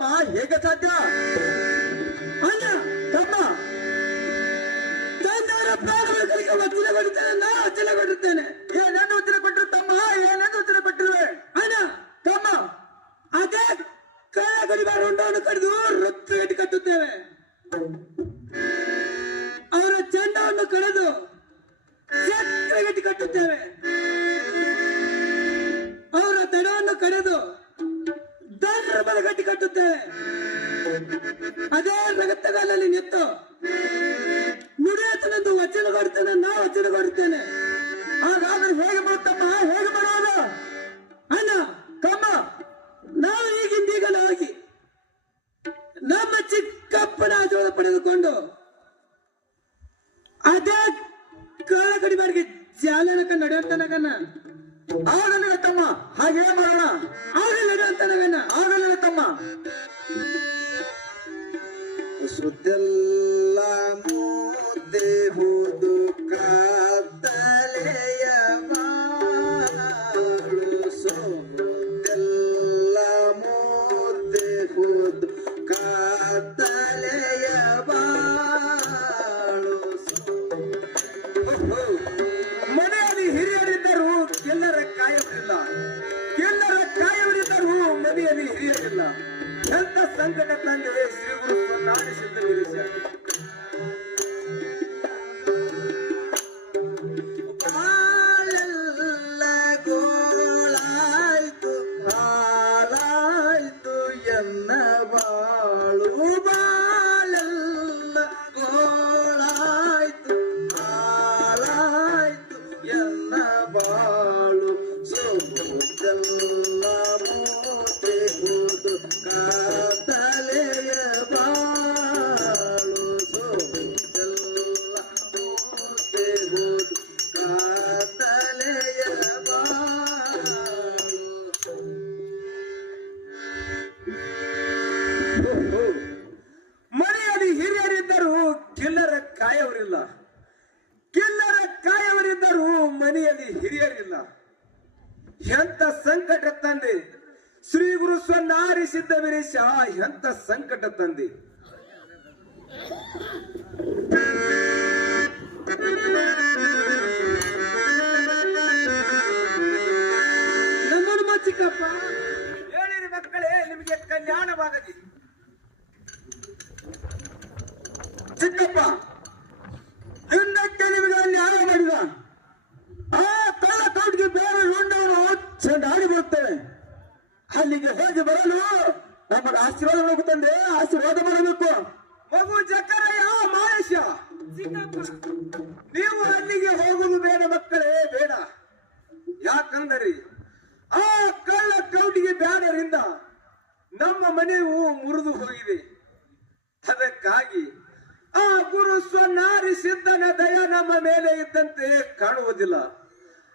ತಮ್ಮ ಹೇಗೆ ಸಾಧ್ಯ? ಅಣ್ಣ ತಮ್ಮ ತಂದೆಯವರ ಪ್ರಾಣಗಳಿಗೆ ವಚನ ಕೊಡುತ್ತೇನೆ, ನಾ ವಚನ ಕೊಡುತ್ತೇನೆ. ಏನೇನು ಉತ್ತರ ಕೊಟ್ಟರು ತಮ್ಮ? ಏನೇನು ಉತ್ತರ ಕೊಟ್ಟಿರುವೆ? ಅಣ್ಣ ತಮ್ಮ ಅದೇ ಕಳ್ಳಗಡಿಗಾರ ಹೊಂಡವನ್ನು ಕಡಿದು ರೊತ್ತಿಗಟ್ಟಿ ಕಟ್ಟುತ್ತೇವೆ. ಅವರ ಚೆಂಡವನ್ನು ಕಡಿದು ಚಕ್ರಗಟ್ಟಿ ಕಟ್ಟುತ್ತೇವೆ. ಅವರ ದಡವನ್ನು ಕಡಿದು ದಂಡ್ರ ಬಲಗಟ್ಟಿ ಕಟ್ಟುತ್ತೇವೆ. ಅದೇ ರಗತ್ತಗಾಲಲ್ಲಿ ನಿಂತು ನುಡಿಯತನೆಂದು ವಚನ ಕೊಡುತ್ತೇನೆ, ನಾ ವಚನ ಕೊಡುತ್ತೇನೆ. ಹಾಗಾದ್ರೆ ಹೇಗೆ ಮಾಡ್ತಮ್ಮ? ಹೇಗೆ ಮಾಡೋದು? ಅಣ್ಣ ತಮ್ಮ ನಾವು ಈಗಿಂದೀಗಲಾಗಿ ನಮ್ಮ ಚಿಕ್ಕಪ್ಪನ ಆಶೀರ್ವಾದ ಪಡೆದುಕೊಂಡು ಅದೇ ಕಳ್ಳಗಡಿಬಾರಿಗೆ ಜಾಲನಕ ನಡೆಯುವಂತನಗನ್ನ ಆಗಲಿಲ್ಲ ತಮ್ಮ, ಹಾಗೆ ಮಾಡೋಣ. ಆಗಲಿ ನಡೆಯುವಂತನಗನ್ನ ಆಗಲಿಲ್ಲ ತಮ್ಮ. ಸುದ್ದೆಲ್ಲ ಮುದ್ದೆಹುದು ಕಾತಲೆಯ ಬಾಳು ಸುದ್ದೆಲ್ಲ ಮುದ್ದೆಹುದು ಕಾತಲೆಯ ಬಾಳು ಮನೆಯಲ್ಲಿ ಹಿರಿಯರಿದ್ದರೂ ಎಲ್ಲರ ಕಾಯವಿಲ್ಲ, ಎಲ್ಲರ ಕಾಯವಿದ್ದರೂ ಮನೆಯಲ್ಲಿ ಹಿರಿಯರಿಲ್ಲ. ಎಂತ ಸಂಕಟ ತಂದೆ ಶ್ರೀ ಗುರು ನಾಡಿ ಸಿದ್ಧವಿರಿಸ. ಬಾಳೆಲ್ಲ ಗೋಳಾಯ್ತು ಹಾಳಾಯ್ತು ಎನ್ನ ಬಾಳು. ಬಾಳೆಲ್ಲ ಗೋಳಾಯ್ತು ಹಾಳಾಯ್ತು ಎನ್ನ ಬಾಳು. ಸೋದೆಲ್ಲ ಮೂತೆ ಹೋದು ಕಾತಲೆಯ ಬಾಳು. ಸೋದೆಲ್ಲ ಮೂತೆ ಹೋದು ಕಾತಲೆಯ ಬಾಳು. ಮನೆಯಲ್ಲಿ ಹಿರಿಯರಿದ್ದರೂ ಕಿಲ್ಲರ ಕಾಯವರಿಲ್ಲ, ಕಿಲ್ಲರ ಕಾಯವರಿದ್ದರೂ ಮನೆಯಲ್ಲಿ ಹಿರಿಯರಿಲ್ಲ. ಎಂತ ಸಂಕಟ ತಂದೆ ಶ್ರೀ ಗುರು ಸ್ವನಾರಿ ಸಿದ್ಧ ವೀರೇಶ, ಎಂತ ಸಂಕಟ ತಂದೆ. ನಮ್ಮ ಚಿಕ್ಕಪ್ಪ ಹೇಳಿರಿ ಮಕ್ಕಳೇ, ನಿಮಗೆ ಕಲ್ಯಾಣವಾಗಲಿ. ಚಿಕ್ಕಪ್ಪ ಇನ್ನಕ್ಕೆ ನಿಮಗೆ ನ್ಯಾಯ ಮಾಡಿದ ಆ ಕಳ್ಳ ಕೌಟಿಗೆ ಬೇರೆ ಲೊಂಡವನ್ನು ಚೆಂಡಾಡಿ ಬರುತ್ತೇವೆ. ಅಲ್ಲಿಗೆ ಹೋಗಿ ಬರಲು ನಮಗೆ ಆಶೀರ್ವಾದ ಹೋಗುತ್ತಂದ್ರೆ ಆಶೀರ್ವಾದ ಮಾಡಬೇಕು. ಮಗು ಜಕರಯ್ಯ ಮಾರೇಶ, ನೀವು ಅಲ್ಲಿಗೆ ಹೋಗುವುದು ಬೇಡ ಮಕ್ಕಳೇ, ಬೇಡ. ಯಾಕಂದರೆ ಆ ಕಳ್ಳ ಕೌಟಿಗೆ ಬ್ಯಾಡರಿಂದ ನಮ್ಮ ಮನೆಯು ಮುರಿದು ಹೋಗಿದೆ. ಅದಕ್ಕಾಗಿ ಆ ಗುರು ಸ್ವನಾರಿ ಸಿದ್ಧನ ದಯ ನಮ್ಮ ಮೇಲೆ ಇದ್ದಂತೆ ಕಾಣುವುದಿಲ್ಲ.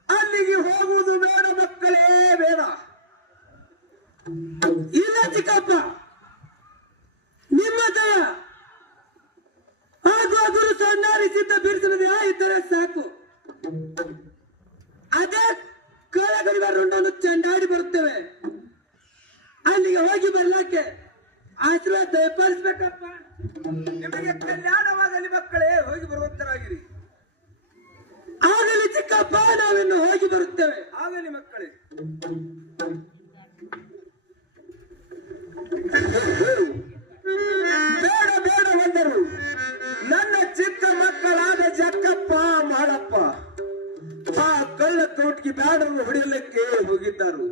ಅಲ್ಲಿಗೆ ಹೋಗುವುದು ಬೇಡ ಮಕ್ಕಳೇ, ಬೇಡ. ಇಲ್ಲ ಚಿಕ್ಕಪ್ಪ, ನಿಮ್ಮ ದಯ ಹಾಗೂ ಆ ಗುರು ಸೌಂದರ್ಯಸಿದ್ದ ಬಿಡಿಸಿದ ಇದ್ದರೆ ಸಾಕು. ಅದೇ ಕಳ್ಳಗಡಿಗಾರ ಹೊಂಡವನ್ನು ಚೆಂಡಾಡಿ ಬರುತ್ತೇವೆ. ಅಲ್ಲಿಗೆ ಹೋಗಿ ಬರ್ಲಕ್ಕೆ ಆಶೀರ್ವಾದ ದಯಪಾಲಿಸ್ಬೇಕಪ್ಪ. ನಿಮಗೆ ಕಲ್ಯಾಣವಾಗಲಿ ಮಕ್ಕಳೇ, ಹೋಗಿ ಬರುವಂತರಾಗಿರಿ. ಆಗಲಿ ಚಿಕ್ಕಪ್ಪ, ನಾವಿನ್ನು ಹೋಗಿ ಬರುತ್ತೇವೆ. ಆಗಲಿ ಮಕ್ಕಳೇ. ಬೇಡ ಬೇಡ ಬಂದರು ನನ್ನ ಚಿಕ್ಕ ಮಕ್ಕಳಾದ ಜಕ್ಕಪ್ಪ ಮಾಡಪ್ಪ ಆ ಕಳ್ಳ ತೋಟಿಗೆ ಬ್ಯಾಡನ್ನು ಹೊಡೆಯಲಿಕ್ಕೆ ಹೋಗಿದ್ದರು.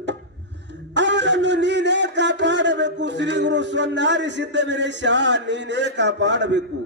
ಅವರನ್ನು ನೀನೇ ಕಾಪಾಡಬೇಕು. ಶ್ರೀ ಗುರು ಸ್ವನಾರಿ ಸಿದ್ಧ ವೀರೇಶ, ನೀನೇ ಕಾಪಾಡಬೇಕು.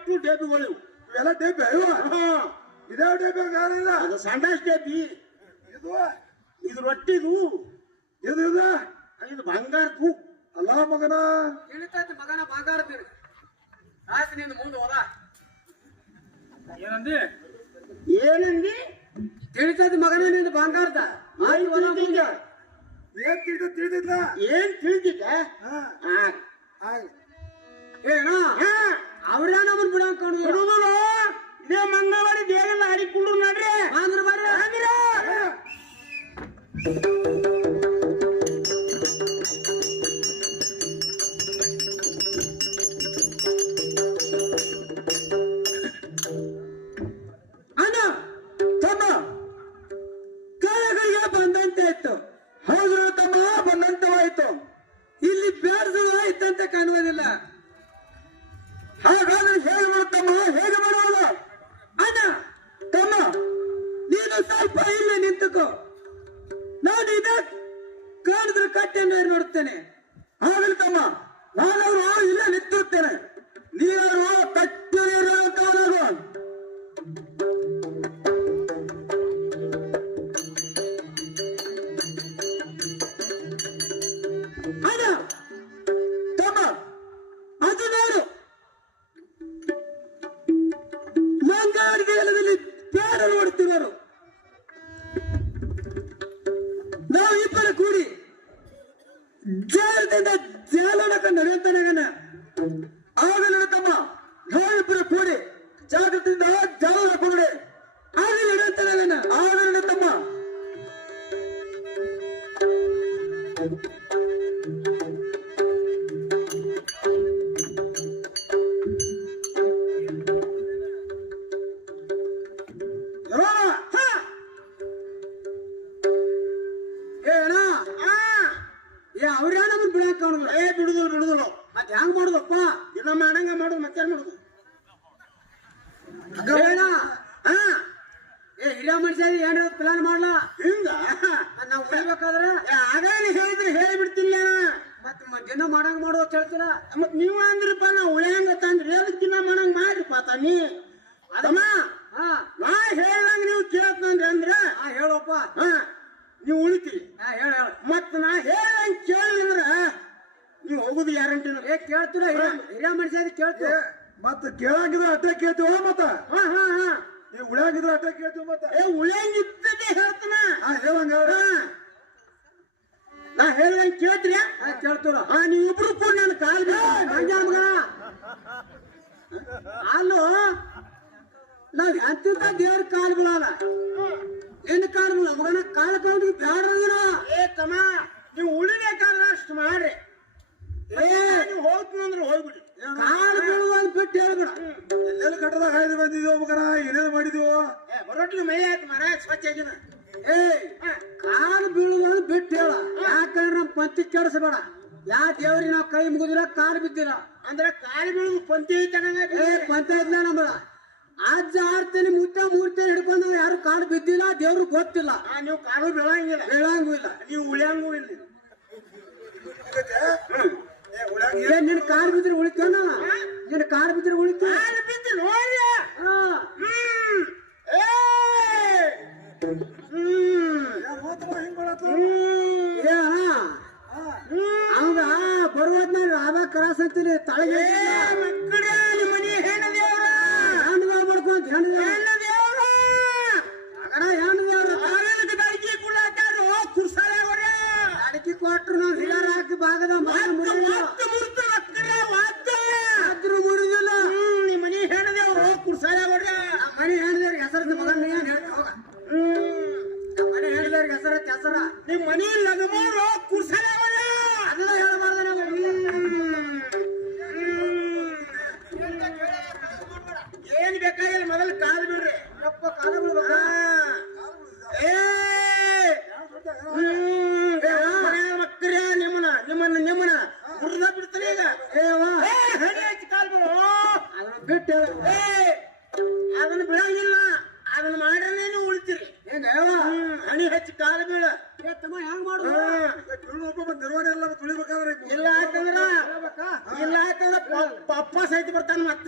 ಒಟ್ಟು ಡೇಬಿಗಳು ಇವು. ಇವೆಲ್ಲ ಡೇಬಿ ಅಯ್ಯೋ ಹಾ, ಇದೇ ಡೇಬಿ ಹಂಗಾರಿಲ್ಲ ಅದು ಸಂಡಾಸ್ ಡೇಬಿ. ಇದು ಇದು ರೊಟ್ಟಿದು, ಇದು ಇದು ಇದು ಬಂಗಾರದ್ದು. ಅಲ್ಲ ಮಗನ ತಿಳಿತೈತಿ ಮಗನ ಬಂಗಾರ ತಿರುಗ ಆಯ್ತು ನಿಂದು ಮುಂದೆ ಹೋದ ಏನಂದಿ ಏನಂದಿ? ತಿಳಿತೈತಿ ಮಗನ ನಿಂದು ಬಂಗಾರದ ಆಯ್ತು ಹೊಲ ಮುಂದೆ. ಏನ್ ತಿಳಿದಿಲ್ಲ ಏನ್ ತಿಳಿದಿದ್ದ? ಏನ ಅವ್ರೇ ನಮ್ಮನ್ ಬಿಡ ಅನ್ಕೊಂಡು ಇದೇ ಮಂಗಳವಾರ ಬೇರೆಲ್ಲ ಆಡಿಕೊಂಡು ನಡ್ರಿ ಅಂದ್ರೆ ಬರ್ರಿ ಅಣ್ಣ ತಮ್ಮ ಕಾಲಗಳಿಗೆ ಬಂದಂತೆ ಇತ್ತು. ಹೌದು ತಮ್ಮ, ಬಂದಂತವಾಯ್ತು. ಇಲ್ಲಿ ಬೇರ್ಸಲು ಆಯ್ತಂತ ಕಾಣುವುದಿಲ್ಲ. ಹಾಗಾದ್ರೆ ಹೇಗೆ ಮಾಡುತ್ತಮ್ಮ, ಹೇಗೆ ಮಾಡುವುದು? ಅಣ್ಣ ತಮ್ಮ ನೀನು ಸ್ವಲ್ಪ ಇಲ್ಲೇ ನಿಂತುಕೋ, ನಾನು ಇದ ಕಾಣಿದ್ರೆ ಕಟ್ಟೆಯನ್ನು ನೋಡುತ್ತೇನೆ. ಆಗಲಿ ತಮ್ಮ, ನಾನವರು ಇಲ್ಲೇ ನಿಂತಿರುತ್ತೇನೆ. ನೀವರು ಕಟ್ಟಿ ಇರುವಂತವರಾಗು. ಅಣ್ಣ ತಮ್ಮ ಅದು ನೋಡು, ಮಂಗಾಡಿ ದೇಲದಲ್ಲಿ ಬೇಡ ನೋಡುತ್ತಿರುವರು. ನಾವು ಇಬ್ಬರು ಕೂಡಿ ಜಾಲದಿಂದ ಜಾಲನಕ ನಡೆಯುತ್ತಾನೆ. ಆಗಲಿ ತಮ್ಮ, ನಾವಿಬ್ಬರು ಕೂಡಿ ಜಾಗೃತಿಯಿಂದ ಜಾಲ ಕೊಡಿ. ಆಗಲಿ ನಡೆಯುತ್ತಾನೆ. ಆಗಲಿ ತಮ್ಮ. ಏನ ಅವ್ರ್ಯಾ ನಮ್ಮನ್ ಬಿಡಾಕ ಕಾಣುದು. ಬಿಡುದಿಲ್ಲ ಮತ್ತೆ ಹೆಂಗ್ ಮಾಡುದಪ್ಪ? ದಿನ ಮಾಡಂಗ ಮಾಡುದು, ಮತ್ತೆ ಮಾಡುದು. ಏನ ಹಿರಿಯ ಮನುಷ್ಯ ಏನಾರ ಪ್ಲಾನ್ ಮಾಡ್ಲಾ? ಹಿಂಗ ನಾವು ಉಳಿಬೇಕಾದ್ರೆ ಆಗಾಗ ಹೇಳಿದ್ರೆ ಹೇಳಿಬಿಡ್ತಿಲ್ಲ. ಮತ್ತೆ ದಿನ ಮಾಡಂಗ್ ಮಾಡುವ ಹೇಳ್ತೀರ. ಮತ್ ನೀವ್ ಅಂದ್ರಪ್ಪ ನಾ ಉಳಿಯಂಗ ತಂದ್ರಿ, ಅದಕ್ಕೆ ದಿನ ಮಾಡಂಗ್ ಮಾಡ್ರಿಪ್ಪ ತಾನಿ. ಅದಮ್ಮ ಹಾ ನಾ ಹೇಳ್ದಂಗ ನೀವು ಕೇಳ್ತಂದ್ರಿ ಅಂದ್ರ ಹೇಳಪ್ಪ. ನೀವು ಉಳಿತೀರಿ. ಹೇಳ ಹೇಳ. ಮತ್ ನಾ ಹೇಳ್ದಂಗ ಕೇಳಿದ್ರ ನೀವು ಹೋಗುದು ಗ್ಯಾರಂಟಿನ. ಕೇಳ್ತೀರ? ಹಿರಿಯ ಮನುಷ್ಯ ಕೇಳ್ತೀರ? ಮತ್ತ ಕೇಳಾಗಿದ್ರೆ ಅಟ್ಟೆ ಕೇಳ್ತೀವ ಮತ್ತ ಹಾ ಹಾ ಹಾ ನೀವು ಉಳ್ಯಾಗಿದ್ರೆ ಅಟ್ಟೆ ಕೇಳ್ತೀವಿ ಮತ್ತ ಉಳಿಯಂಗಿದ್ದದೆ ಹೇಳ್ತಾನ. ಹೇಳಂಗ ನಾ ಹೇಳ್ದಂಗ ಕೇಳ್ತೀರ? ಕೇಳ್ತೀರ? ನೀವಿಬ್ರು ಕೂಡ ನನ್ನ ಕಾಲ್ ಅಲ್ಲೋ, ನಾವ್ ಎಂತಿಂತ ದೇವ್ರ ಕಾಲ್ ಬೀಳಲ್ಲ. ಏನ್ ಕಾಲ್ ಬೀಳ ಮಗನ? ಕಾಲ್ ಕೌಂಟಿಗೆ ಬ್ಯಾಡ ತಮ್ಮ, ನೀವು ಉಳಿಬೇಕಾದ್ರೆ ಅಷ್ಟು ಮಾಡ್ರಿ. ನೀವು ಹೋಗ್ತೀನಿ ಅಂದ್ರೆ ಹೋಗ್ಬಿಡಿ. ಕಾಲ್ ಬೀಳುವ ಅಂತ ಬಿಟ್ಟು ಹೇಳ್ಬೇಡ. ಎಲ್ಲೆಲ್ಲಿ ಕಟ್ಟದಾಗ ಹಾಯ್ದು ಬಂದಿದ್ವು ಮಗನ, ಏನೇನು ಮಾಡಿದ್ವು? ಬರೋಟಿಗೆ ಮೈ ಆಯ್ತು ಮರ ಸ್ವಚ್ಛ ಆಗಿನ. ಕಾಲ್ ಬೀಳುವ ಅಂತ ಬಿಟ್ಟು ಹೇಳ. ಯಾಕಂದ್ರೆ ನಮ್ ಪಂಚಿ ಕೆಡಿಸಬೇಡ. ಯಾ ದೇವ್ರಿಗೆ ನಾವ್ ಕೈ ಮುಗಿದಿಲ್ಲ, ಕಾಲ್ ಬಿದ್ದಿಲ್ಲ ಅಂದ್ರೆ ಕಾಲು ಬೀಳುದು ಪಂಚಿ ಪಂಚಾಯತ್ ನಂಬೇಡ. ಅಜ್ಜ ಆಡ್ತೇನೆ ಮುತ್ತ ಮೂರ್ತಿಯನ್ನು ಹಿಡ್ಕೊಂಡವ್ರು ಯಾರು ಕಾಲು ಬಿದ್ದಿಲ್ಲ, ದೇವ್ರು ಗೊತ್ತಿಲ್ಲ. ನೀವು ಕಾಲು ಬೀಳಂಗಿಲ್ಲ, ಬೀಳಂಗೂ ಇಲ್ಲ, ನೀವು ಉಳಿಯಂಗೂ ಇಲ್ಲ. ನಿನ್ ಕಾಲು ಬಿದ್ರೆ ಉಳಿತೇನ? ನಿನ್ ಕಾಲು ಬಿದ್ರೆ ಉಳಿತ? ಕಾಲು ಬಿದ್ದು ನೋಡಿ. ಅವಂಗ ಬರುವತ್ನಾಗ ಆದ ಕ್ರಾಸ್ ಅಂತೀನಿ ತಳಗೆ ಮನಿ ಹೆಣ್ಣು ದೇವ್ರ ಹೆಣ್ಣು ದೇವ್ರ ಬಡ್ಕೊಂತ ಹೆಣ್ಣು ಹೆಣ್ಣು ದೇವ್ರ ಹೆಣ್ಣು ದೇವ್ರ ಅಡಿಕೆ ಕುಳ್ಳಾಕಾರು ಕುರ್ಸಾಳೆ ಅಡಿಕೆ ಕೊಟ್ರು ನಾವು ಹಿರಿಯರ ಹಾಕಿ ಭಾಗದ ಆದ್ರೂ ಮುರಿದಿಲ್ಲ. ನಿಮ್ಮ ಮನಿ ಹೆಣ್ಣು ದೇವ್ರು ಕುರ್ಸಾಳೆ ಮನೆ ಹೆಣ್ದೇವ್ರಿಗೆ ಹೆಸರು ಮಗನ ಏನ್ ಹೇಳ್ತಿ ಹೋಗ. ಮನೆ ಹೆಣ್ದೇವ್ರಿಗೆ ಹೆಸರ ಹೆಸರ ನಿಮ್ಮ ಮನಿ ಲಗಮೋರು ಕುರ್ಸಾಳೆ ಅದೆಲ್ಲ ಹೇಳ್ಬಾರ್ದ ನಾವು. ಏನ್ ಬೇಕಾಗಿಲ್ಲ, ಮೊದಲು ಕಾಲು ಬಿಡ್ರಿ. ಯಪ್ಪ ಕಾಲ ಬಿಡ್ಬೇಕ. ಮಕ್ಕಳ ನಿಮ್ಮನ್ನ ಹುಡ್ದ ಬಿಡ್ತಾನೆ ಈಗ. ಹಣಿ ಹಚ್ಚಿ ಕಾಲು ಬಿಡು. ಅದನ್ನ ಬಿಟ್ಟು ಅದನ್ನ ಬಿಡಂಗಿಲ್ಲ, ಅದನ್ನ ಮಾಡ್ರೆ ನೀವು ಉಳಿತೀರಿ. ಹೆಂಗ ಹಣಿ ಹಚ್ಚಿ ಕಾಲು ಬೀಳ. ತಮ್ಮ ಹೆಂಗ್ ಮಾಡುದು? ನಿರ್ವಹಣೆ ಎಲ್ಲ ತುಳಿಬೇಕಾದ್ರೆ ಇಲ್ಲ ಯಾಕಂದ್ರ ಪಪ್ಪ ಸಹಿತ ಬರ್ತಾನ ಮತ್ತ.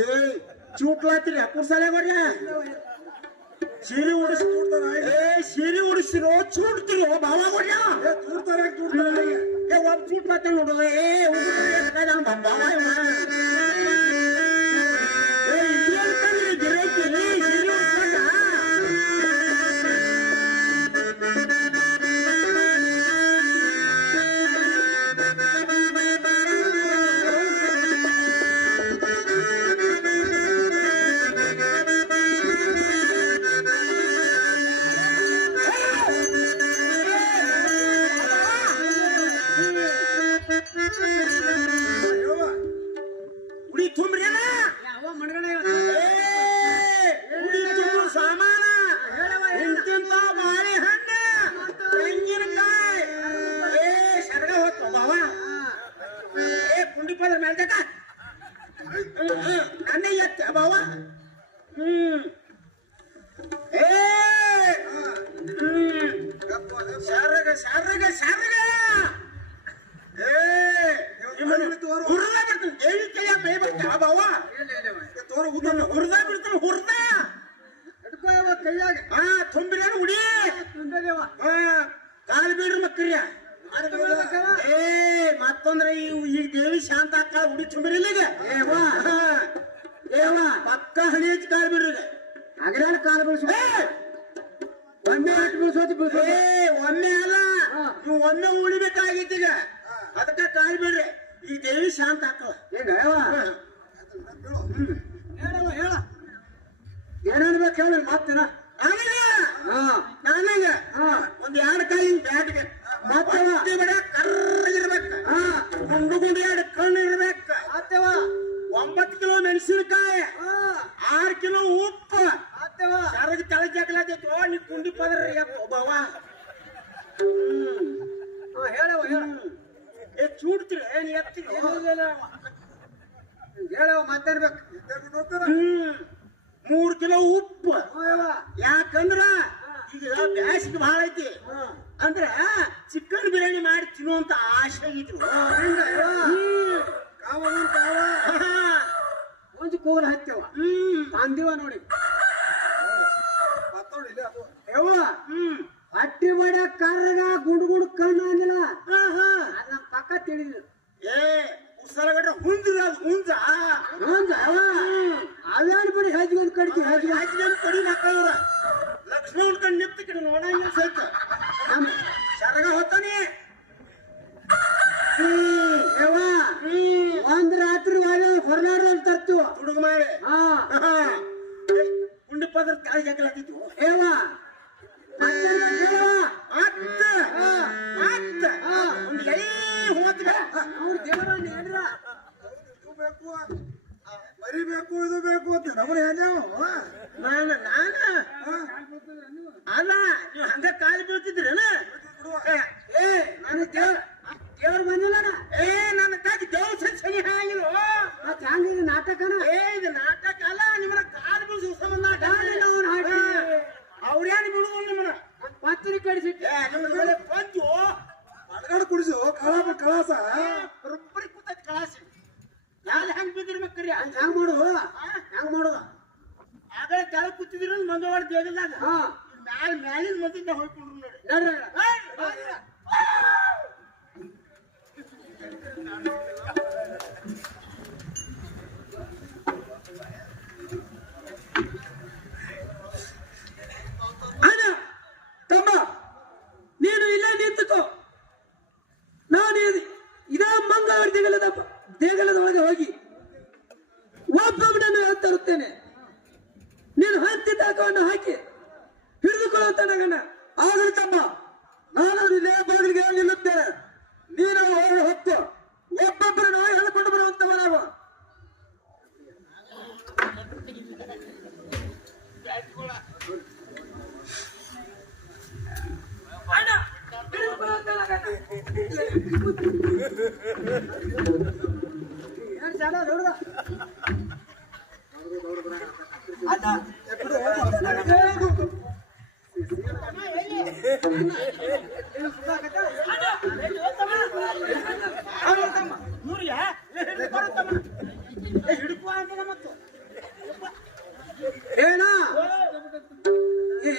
ಏ ಚೂಟ್ಲಾತಿರಿ ಕುರ್ಸಾಲೆ ಕೊಡ್ಲ ಸೀರೆ ಉಡಿಸಿ ಏ ಸೀರೆ ಉಡಿಸಿರೋ ಚೂಡ್ತಿರೋ ಬಾವ ಕೊಡ್ಲ ತೂಡ್ತಾರೆ ಏ ಒಬ್ಬ ಚೂಟ್ ಮಾತೆ ನೋಡುದು ಏ ಬಾವ ಏ ಇದೇನ್ ತಂದ್ರಿ ಗಿರಾಕಿ ಸೀರೆ ಉಡ್ಸ್ಕೊಂಡ ಉಡಿ ತುಂಬ್ರಿಯಲ್ಲ ಯಾವ ಮಣ್ಗಣ ಉಡಿ ತುಂಬ ಸಾಮಾನ ಇಂತಿಂತ ಬಾಳೆಹಣ್ಣ ತೆಂಗಿನಕಾಯಿ ಏ ಶರಗ ಹೊತ್ತು ಬಾವ ಏ ಕುಂಡಿ ಪದ ಮೇಲೆ ನನ್ನ ಎತ್ತ ಬಾವ ಏ ಶರಗ ಶರಗ ಶರಗ ಏ ಹುರ್ದ ಬಿಡ್ತೀನಿ ದೇವಿ ಕೈಯ ಮೈ ಬರ್ತಾ ಬಾವ ತೋರ ಹುರ್ದ ಬಿಡ್ತಾನೆ ಹುರ್ದ ಹಿಡ್ಕೋಯವ ಕೈಯಾಗ ತುಂಬಿರೇನು ಉಡಿ ತುಂಬೇದೇವ ಕಾಲು ಬೀಡ್ರಿ ಮಕ್ಕಳ್ಯ ಏ ಮತ್ತೊಂದ್ರೆ ಈ ದೇವಿ ಶಾಂತ ಅಕ್ಕ ಉಡಿ ತುಂಬಿರಿಲ್ಲ ಏವ ಪಕ್ಕ ಹಣಿ ಹಚ್ಚಿ ಕಾಲು ಬಿಡ್ರಿ ಅಗರಾನ ಕಾಲು ಬಿಡಿಸು ಒಮ್ಮೆ ಹಾಕಿ ಬಿಡಿಸೋದು ಏ ಒಮ್ಮೆ ಅಲ್ಲ ನೀವು ಒಮ್ಮೆ ಉಳಿಬೇಕಾಗಿತ್ತು ಈಗ ಅದಕ್ಕೆ ಕಾಲು ಬಿಡ್ರಿ ಈ ದೇವಿ ಶಾಂತ ಅಕ್ಕಳ ಈಗ ಹೇಳ ಏನೇನ್ಬೇಕು ಹೇಳಿ ಮತ್ತಿನ ನನಗ ಒಂದ್ ಎರಡು ಕಾಲಿನ ಬ್ಯಾಟ್ಗೆ ಮತ್ತೆ ಬಿಡ ಕರ್ರಗಿರ್ಬೇಕ ಗುಂಡು ಗುಂಡು ಎರಡು ಕಣ್ಣು ಇರ್ಬೇಕ ಆತೇವ 9 ಕಿಲೋ ಮೆಣಸಿನಕಾಯಿ 6 ಕಿಲೋ ಉಪ್ಪು ಆತೇವ ಸರಗ ತಳಕ್ಕೆ ಹಾಕ್ಲಾತೈತಿ ನೀ ಕುಂಡಿ ಪದ್ರಿ ಬಾವ ಹೇಳವ ಹೇಳ ಏ ಚೂಡ್ತೀರಿ ಏನ್ ಎತ್ತೀರಿ ಹೇಳವ ಮಾತಾಡ್ಬೇಕು 3 ಕಿಲೋ ಉಪ್ಪು ಯಾಕಂದ್ರ ಈಗ ಬ್ಯಾಸಿಗೆ ಬಹಳ ಐತಿ ಅಂದ್ರ ಚಿಕನ್ ಬಿರಿಯಾನಿ ಮಾಡಿ ತಿನ್ನುವಂತ ಆಸೆ ಐತಿ ಒಂದು ಕೂಲ್ ಹತ್ತೇವ ತಂದಿವ ನೋಡಿ ಹಟ್ಟಿ ಬಡ ಕರ್ರಗ ಗುಂಡು ಗುಂಡು ಕಣ್ಣು ಅಂದಿಲ್ಲ ಅದ್ ನಮ್ ಪಕ್ಕ ತಿಳಿದ್ರು ಏ ಉಸರಗಡ್ರ ಹುಂಜ ಹುಂಜ ಅವೇನು ಬಿಡಿ ಹೆಜ್ಗೊಂದು ಕಡಿಕೆ ಹಾಕಿದ ಕಡಿ ಹಾಕವ್ರ ಲಕ್ಷ್ಮಣ ಉಳ್ಕೊಂಡು ನಿಂತ ಕಡೆ ನೋಡಂಗ ಸಹಿತ ಸರಗ ಹೊತ್ತಾನೆ ಒಂದ್ ರಾತ್ರಿ ಒಳ್ಳೆ ಹೊರನಾಡ್ದಲ್ಲಿ ತರ್ತೀವ ಹುಡುಗ ಮಾಡಿ ಕುಂಡಿ ಪದ್ರ ತಾಳಿಗೆ ಹಾಕಲಾತಿತ್ತು ಒಂದು ಎಳಿ ಹೋಗ್ತೀವಿ ಅವ್ರು ದೇವರ ನೇಡ್ರ ಮರಿಬೇಕು ಇದು ಬೇಕು ಅಂತ ನಮ್ಮನೆ ಹೇಳವು ಅಲ್ಲ ನೀವು ಹಂಗ ಕಾಲು ಬೀಳ್ತಿದ್ರೇನ ಏ ನಾನು ದೇವ್ರ ಬಂದಿಲ್ಲ ಏ ನನ್ನ ಕಾಗಿ ದೇವ್ರ ಸನಿ ಹಾಗಿಲ್ವ ಮತ್ತೆ ಹಂಗಿದ ನಾಟಕನ ಏ ಇದು ನಾಟಕ ಅಲ್ಲ ನಿಮ್ಮನ್ನ ಕಾಲು ಬೀಳ್ಸು ಸಂಬಂಧ ಅವ್ರೇನು ಬಿಡುವ ನಿಮ್ಮನ್ನ ಪತ್ರಿ ಕಡಿಸಿಟ್ಟೆ ನಿಮ್ಮನ್ನ ಪಂಚು ಮಡಗಾಡು ಕುಡಿಸು ಕಳಾಸ ಬರೋಬ್ಬರಿ ಕೂತೈತಿ ಕಳಾಸಿ ಯಾರು ಹೆಂಗ್ ಬಿದ್ದಿರ್ಬೇಕ್ರಿ ಹೆಂಗ್ ಮಾಡುದು ಹೆಂಗ್ ಮಾಡುದು ಆಗಲೇ ಕೆಳ ಕೂತಿದ್ರು ಮಂಗಳವಾರ ದೇಗಲ್ದಾಗ ಮ್ಯಾಲಿನ ಮಂದಿದ್ದ ಹೋಗ್ಕೊಂಡ್ರು ನೋಡಿ ಅಣ್ಣ ತಮ್ಮ ನೀನು ಇಲ್ಲೇ ನಿಂತುಕೋ ನಾನು ಇದೇ ಮಂಗಳವಾರ ದೇಗಲದ ಒಳಗೆ ಹೋಗಿ ಒಬ್ಬೊಬ್ಬನನ್ನು ತರುತ್ತೇನೆ ನೀನು ಹತ್ತಿ ತಾಕವನ್ನು ಹಾಕಿ ಹಿಡಿದುಕೊಳ್ಳುವಂತ ನಗಣ್ಣ ಆಗಲಿ ತಮ್ಮ ನಾನು ಇಲ್ಲೇ ಬಾಗಿಲಿಗೆ ನಿಲ್ಲುತ್ತೇನೆ ನೀನು ಹೊತ್ತು ಒಬ್ಬೊಬ್ಬರನ್ನು ಹೇಳಿಕೊಂಡು ಬರುವಂತವನಾಗ ಹಿಡ್ಕುವ ಅಂತಾನೆ ಮತ್ತು ಏನ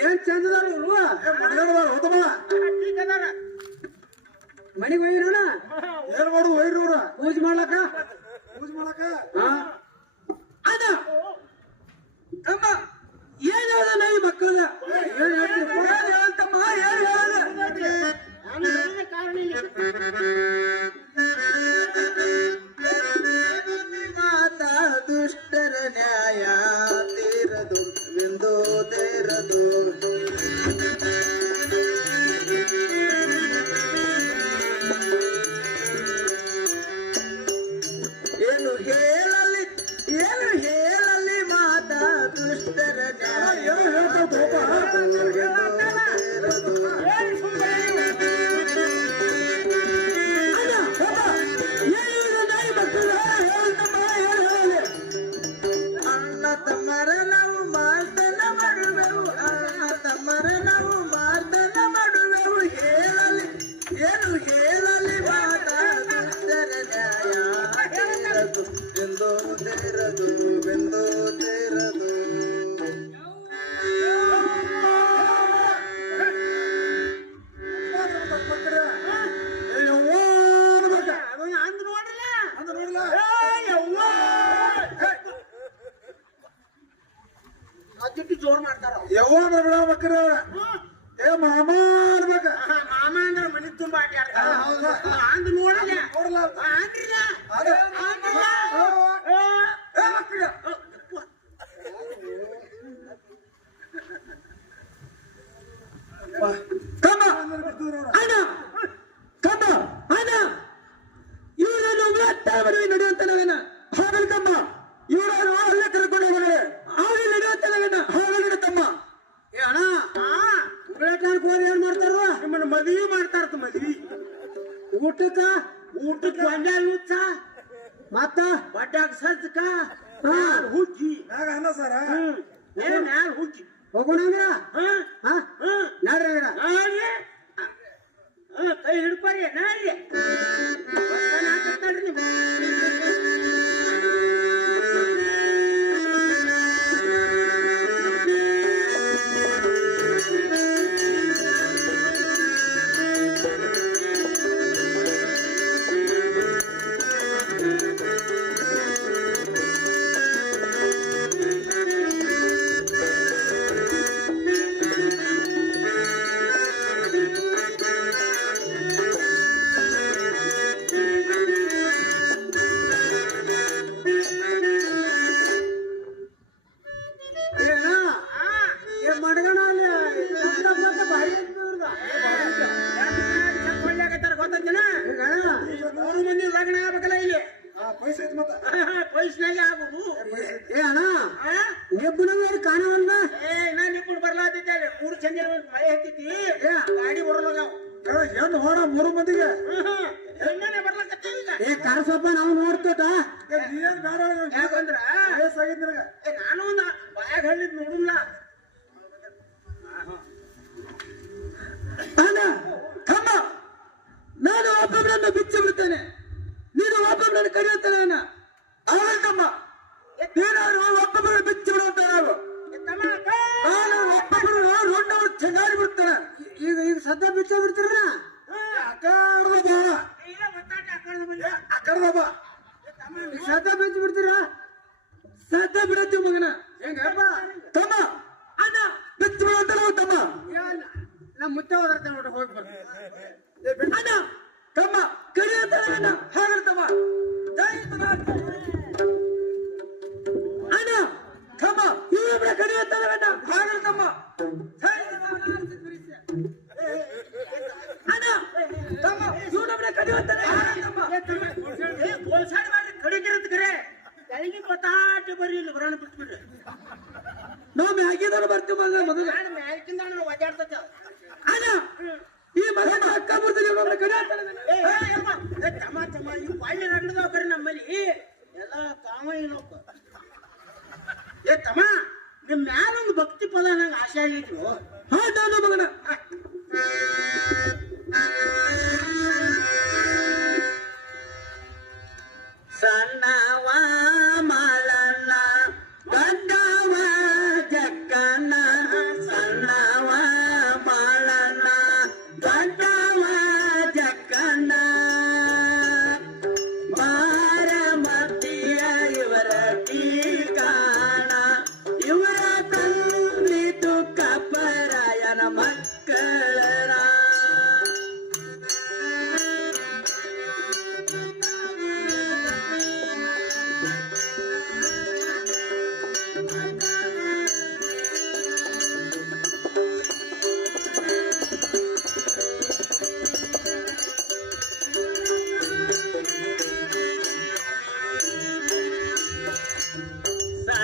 ಏನ್ ಚಂದದಾರ ಇವ್ರು ಮನೆಗೆ ಹೋಗಿರೋಣ ಏನ್ ಮಾಡುದು ಒಯ್ರಿ ಅವ್ರ ಪೂಜೆ ಮಾಡ್ಲಕ್ಕ ಹಾ ಅದ ಅಮ್ಮ ಏನ್ ಹೇಳ್ದ ನಾಯಿ ಮಕ್ಕಳ ಏನ್ ಹೇಳ್ತಮ್ಮ ಏನ್ ಹೇಳ್ದ ನಾನು ಹೇಳಿದ ಕಾರಣ ಇಲ್ಲ. ಮಾತಾ ದುಷ್ಟರ ನ್ಯಾಯ ತೀರದು ಎಂದು ತೀರದು ಏನು ಹೇಳಲಿ ಮಾತಾ ದುಷ್ಟರ ನ್ಯಾಯ ಅಣ್ಣ ತಮ್ಮರ ನಾವು ಮಾತನ ಮಾಡುವೆವು ಅಣ್ಣ ತಮ್ಮರ ನಾವು ಮಾತನ ಮಾಡುವೆವು ಏನು ಹೇಳಲಿ ಮಾತಾ ದುಷ್ಟರ ನ್ಯಾಯ ತೀರದು ಎಂದು ತೀರದು ಎಂದು ತೀರದು ಅದನ್ನ ಅಂದ್ ನೋಡ್ರಲ್ಲ ಅಜ್ಜಿಟ್ಟು ಜೋರ್ ಮಾಡ್ತಾರ ಅವ್ರು. ಯಾವಾಗ ಬಿಡಬೇಕ್ರಿ ಏ ಮಾಮ ಅನ್ಬೇಕ ಮಾಮ ಅಂದ್ರೆ ಮನಿ ತುಂಬಾ ಆಟ ಆಡ್ತಾರ ಅಂದ್ ನೋಡಲ್ಲ ಅಂದ್ರಿಲ್ಲ ಕಮ್ಮ ಅಣ್ಣ ಕಮ್ಮ ಅಣ್ಣ ಇವರನ್ನು ವ್ಯಕ್ತ ಮಾಡುವೆ ನಡೆಯುವಂತ ನಾವೇನ ಹಾಗಲ್ ತಮ್ಮ ಇವರನ್ನು ಅಲ್ಲೇ ಕರ್ಕೊಂಡು ಹೋಗಲೇ ಅವ್ರಿಗೆ ನಡೆಯುವಂತ ನಾವೇನ ಹಾಗಲ್ ತಮ್ಮ ಏ ಅಣ್ಣ ಉಗ್ರಾಟ್ಲಾಡ್ಕ ಹೋಗಿ ಏನ್ ಮಾಡ್ತಾರ ನಿಮ್ಮನ್ನ ಮದ್ವಿ ಮಾಡ್ತಾರತ ಮದ್ವಿ ಊಟಕ್ಕ ಗೊಂಜಾಳ ನುಚ್ಚ ಮತ್ತ ಬಡ್ಡಾಗ ಸಜ್ಜಕ ಹಾ. ಹುಗ್ಗಿ ನಾಗ ಅನ್ನ ಸರ ಏನ್ ಮ್ಯಾಲ ಹುಗ್ಗಿ ಹೋಗೋಣಂದ್ರ ಹಾ ನಡ್ರಿ ಕೈ ಹಿಡ್ಕೊರಿ ನಾರಿ ನೋಡ್ರಿ ಮಡಗಣ ಅಲ್ಲಿ ಭಾರಿ ಗೊತ್ತಿನ ಮೂರು ಮಂದಿ ಲಗ್ನ ಆಗ್ಬೇಕಲ್ಲ ಇಲ್ಲಿ ಪೈಸೆ ಐತಿ ಮತ್ತ ವಯಸ್ಸಿನಾಗೆ ಆಗ್ಬೇಕು ಏ ಅಣ್ಣ ನಿಬ್ಬನ ಕಾಣವಲ್ಲ ನಾನು ನಿಪ್ಪುಡ್ ಬರ್ಲಾತಿದ್ದೆ ಮೂರು ಚಂದ ಮಳೆ ಹತ್ತಿದ್ದಿ ಗಾಡಿ ಬರೋಲ್ಲ ಏನು ಹೋಣ ಮೂರು ಮಂದಿಗೆ ಹೆಣ್ಣನೆ ಬರ್ಲಕತ್ತೀವಿ ಈಗ ಏ ಕರ್ಸಪ್ಪ ನಾವು ನೋಡ್ತೇಟ ನೀನ್ ಬೇಡ ಯಾಕಂದ್ರ ವಯಸ್ಸಾಗಿದ್ ನಿನಗ ನಾನು ಒಂದು ಬಾಯಾಗ ಹಳ್ಳಿದ್ ನೋಡಿಲ್ಲ ಅಣ್ಣ ತಮ್ಮ ನಾನು ಒಬ್ಬೊಬ್ಬರನ್ನು ಬಿಚ್ಚಿ ಬಿಡ್ತೇನೆ ನೀನು ಒಬ್ಬೊಬ್ಬರನ್ನು ಕರೆಯುತ್ತೇನೆ ಅಣ್ಣ ಅವಳ ತಮ್ಮ ನೀನಾದ್ರು ಒಬ್ಬೊಬ್ಬರನ್ನು ಬಿಚ್ಚಿ ಬಿಡುವಂತ ನಾವು ನಾನು ಒಬ್ಬೊಬ್ಬರು ರೋಡ್ನವರು ಚೆನ್ನಾಗಿ ಬಿಡ್ತೇನೆ ಈಗ ಸದ್ಯ ಬಿಚ್ಚಿ ಬಿಡ್ತೀರ ಅಕ್ಕಡದಪ್ಪ ಸದ್ಯ ಬಿಚ್ಚಿ ಬಿಡ್ತೀರ ಸದ್ಯ ಬಿಡತ್ತೀವಿ ಮಗನ ಹೆಂಗಪ್ಪ ತಮ್ಮ ಅಣ್ಣ ಬಿಚ್ಚಿ ಬಿಡುವಂತ ನಾವು ತಮ್ಮ ನಮ್ಮ ಮುತ್ತೆ ಹೋದ್ರೆ ನೋಡ್ರಿ ಹೋಗಿ ಬರ್ತೀವಿ ಅಣ್ಣ ತಮ್ಮ ಕರೆಯುತ್ತಾನೆ ಅಣ್ಣ ಹಾಗರ್ತಮ್ಮ ಅಣ್ಣ ತಮ್ಮ ಇವರಿಬ್ಬರ ಕರೆಯುತ್ತಾನೆ ಅಣ್ಣ ಹಾಗರ್ತಮ್ಮ ಅಣ್ಣ ತಮ್ಮ ಇವರಿಬ್ಬರ ಕರೆಯುತ್ತಾನೆ ಗೋಲ್ಸಾಡಿ ಮಾಡಿ ಕಡಿಗಿರಂತ ಕರೆ ತೆಳಗಿ ಗೊತ್ತಾಟ ಬರ್ರಿ ಇಲ್ಲಿ ಬರೋಣ ಬಿಟ್ಬಿಡ್ರಿ ನಾವು ಮ್ಯಾಗಿದವ್ರು ಬರ್ತೀವಿ ಮೊದಲು ನಾನು ಮ್ಯಾಲ್ಕಿಂದ ನಾವು ಒದ್ದಾಡ್ತೈತೆ ಅಣ್ಣ ಈ ಮನೆ ಅಕ್ಕ ಬರ್ತೀವಿ ಇವರಿಬ್ಬರ ಕರೆಯುತ್ತಾನೆ ತಮ್ಮ ತಮ್ಮ ಈ ಒಳ್ಳೆ ನಡ್ದಾವ ಬರ್ರಿ ನಮ್ಮಲ್ಲಿ ಎಲ್ಲ ಕಾಮ ಏನಪ್ಪ ಏ ತಮ್ಮ ನಿಮ್ ಮ್ಯಾಲೊಂದು ಭಕ್ತಿ ಪದ ನಂಗೆ ಆಸೆ ಆಗಿದ್ರು ಹಾ ನಾನು ಮಗನ ಸಣ್ಣವ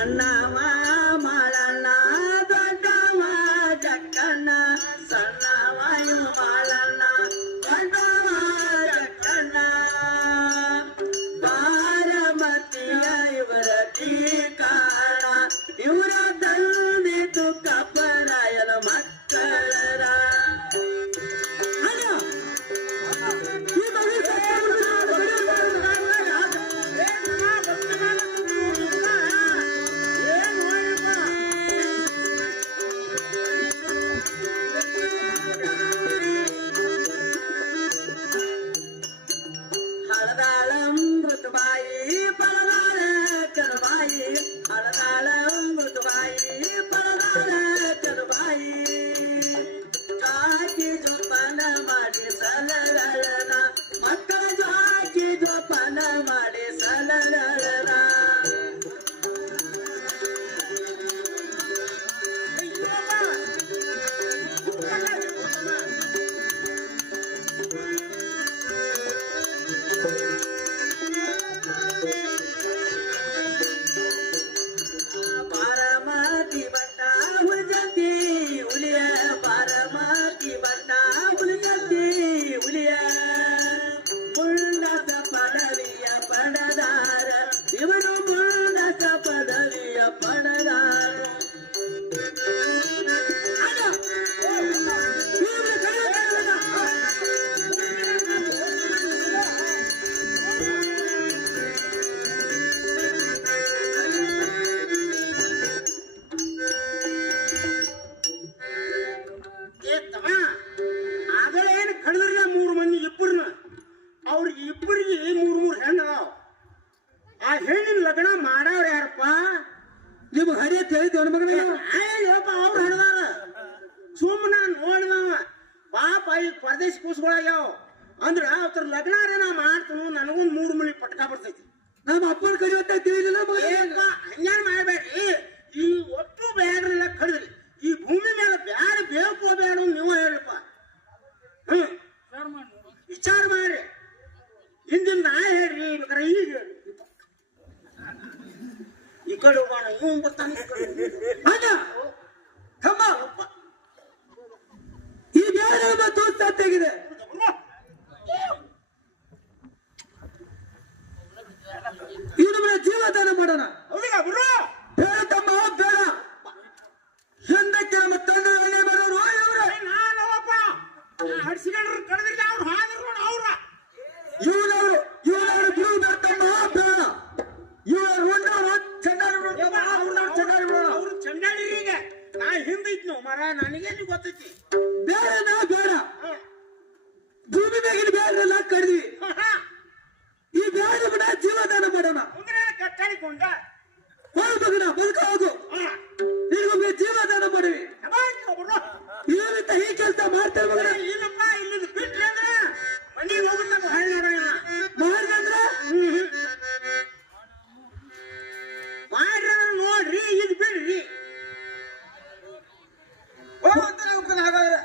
ಸಣ್ಣವ ಮಾಳಣ್ಣ ದೊಡ್ಡವ ಜಕ್ಕಣ್ಣ ಸಣ್ಣವ ಇವ ಮಾಳಣ್ಣ ದೊಡ್ಡವ ಜಕ್ಕಣ್ಣ ಬಾರಮತಿಯ ಇವರ ಕಾಣ ಇವರ ತಂದಿತು ಕಪ್ಪರಾಯನ ಮಕ್ಕಳರ ಈ ಮಗು ಮಕ್ಕಳ ಜಾಕಿ ಜೋಪಾನ ಮಾಡಿ ಸಲರಳ ಬಾರಮತಿ ಬಟ್ಟ ಹುಲಿಯಂತಿ ಹುಲಿಯ ಬಾರಮತಿ ಬಟ್ಟ ಹುಲಿಯಂತಿ ಹುಲಿಯ ಮುಳ್ಳದ ಪದವಿಯ ಪಡದಾರ ಇವನು ಮುಳ್ಳದ ಪದವಿಯ ಪಡದಾರ ಏ ತಮ್ಮ ಆಗಲೇನು ಕಳೆದ್ರಲ್ಲ 3 ಮಂದಿ ಇಬ್ಬರನ್ನ ಅವ್ರಿಗೆ ಇಬ್ಬರಿಗೆ 3 ಹೆಣ್ಣು ಅದಾವ. ಆ ಹೆಣ್ಣಿನ ಲಗ್ನ ಮಾಡವ್ರ ಯಾರಪ್ಪ? ನಿಮ್ಗೆ ಹರಿಯ ತಿಳಿದ ಮಗನಿಗೆ ಅಯ್ಯಪ್ಪ ಅವ್ರು ಹಡ್ದಾರ ಸುಮ್ಮನ ನೋಡಿದವ ಪಾಪ ಈಗ ಪರದೇಶ ಕೂಸ್ಗಳಾಗ್ಯಾವ ಅಂದ್ರ ಅವ್ರ ಲಗ್ನಾರ ನಾ ಮಾಡ್ತನು ನನಗೊಂದು 3 ಮಳಿ ಪಟ್ಕ ಬರ್ತೈತಿ. ನಮ್ಮ ಅಪ್ಪನ ಕಡಿಯುವಂತ ತಿಳಿದಿಲ್ಲ ಹಂಗ್ಯಾನ್ ಮಾಡ್ಬೇಡ್ರಿ. ಈ ಒಟ್ಟು ಬ್ಯಾಡ್ರೆಲ್ಲ ಕಡಿದ್ರಿ ಈ ಭೂಮಿ ಮೇಲೆ ಬ್ಯಾಡ ಬೇಕು ಬೇಡ ನೀವು ಹೇಳ್ರಪ್ಪ. ವಿಚಾರ ಮಾಡ್ರಿ. ಹಿಂದಿನ ನಾ ಹೇಳ್ರಿ ಬೇಕಾರೆ ಈಗ ಹೇಳ್ರಿ. ಈ ಕಡೆ ಹೋಗೋಣ ಇವ್ ಬರ್ತಾನೆ ಅಣ್ಣ ತಮ್ಮ ಈ ಬೇರೆ ತೋರ್ಸ್ತಾ ತೆಗಿದೆ ಇವ್ರ ಮೇಲೆ ಜೀವದಾನ ಮಾಡೋಣ. ಹೌದಾ ಗುರು? ಬೇಡ ತಮ್ಮ ಬೇಡ ಹಿಂದಕ್ಕೆ ನಮ್ಮ ತಂದೆ ಎಣ್ಣೆ ಮಾಡೋರು ಇವ್ರೆ ನಾನಪ್ಪ ಹಡ್ಸಿಕೊಂಡ್ರು ಕಳೆದ್ರಿಗೆ ಅವ್ರು ಹಾದ್ರು ನೋಡು ಅವ್ರ ಇವ್ರವ್ರು ಬಿಡು ಬೇಡ ತಮ್ಮ ಬೇಡ ಇವರು ಅವ್ರು ಚಂಡಾಳಿಗೆ ನಾ ಹಿಂದಿದ್ನು ಮರ ನನಗೇನು ಗೊತ್ತೈತಿ. ಬೇಡ ನಾ ಬೇಡ ಭೂಮಿ ಮೇಗಿನ ಬೇರೆಲ್ಲ ಕಡಿದ್ವಿ ಈ ಬೇಡ ಬಿಡ ಜೀವದಾನ ಮಾಡೋಣ. ಕಟ್ಟಾಡಿಕೊಂಡ ಹೋಗ್ಬೇಕನ ಬದುಕ ಹೋಗು ನಿನಗೊಮ್ಮೆ ಜೀವದಾನ ಮಾಡಿವಿ ಇಲ್ಲಿಂದ ಈ ಕೆಲಸ ಮಾಡ್ತೇವೆ ಮಗನ ಇಲ್ಲಪ್ಪ ಇಲ್ಲಿಂದ ಬಿಟ್ರಿ ಅಂದ್ರೆ ಮನೆಗೆ ಹೋಗುತ್ತ ಹಾಳು ನೋಡೋಣ ಮಾಡಿದ್ರೆ ಮಾಡ್ರಿ ನೋಡ್ರಿ ಇದು ಬಿಡ್ರಿ ಹಾಗಾದ್ರೆ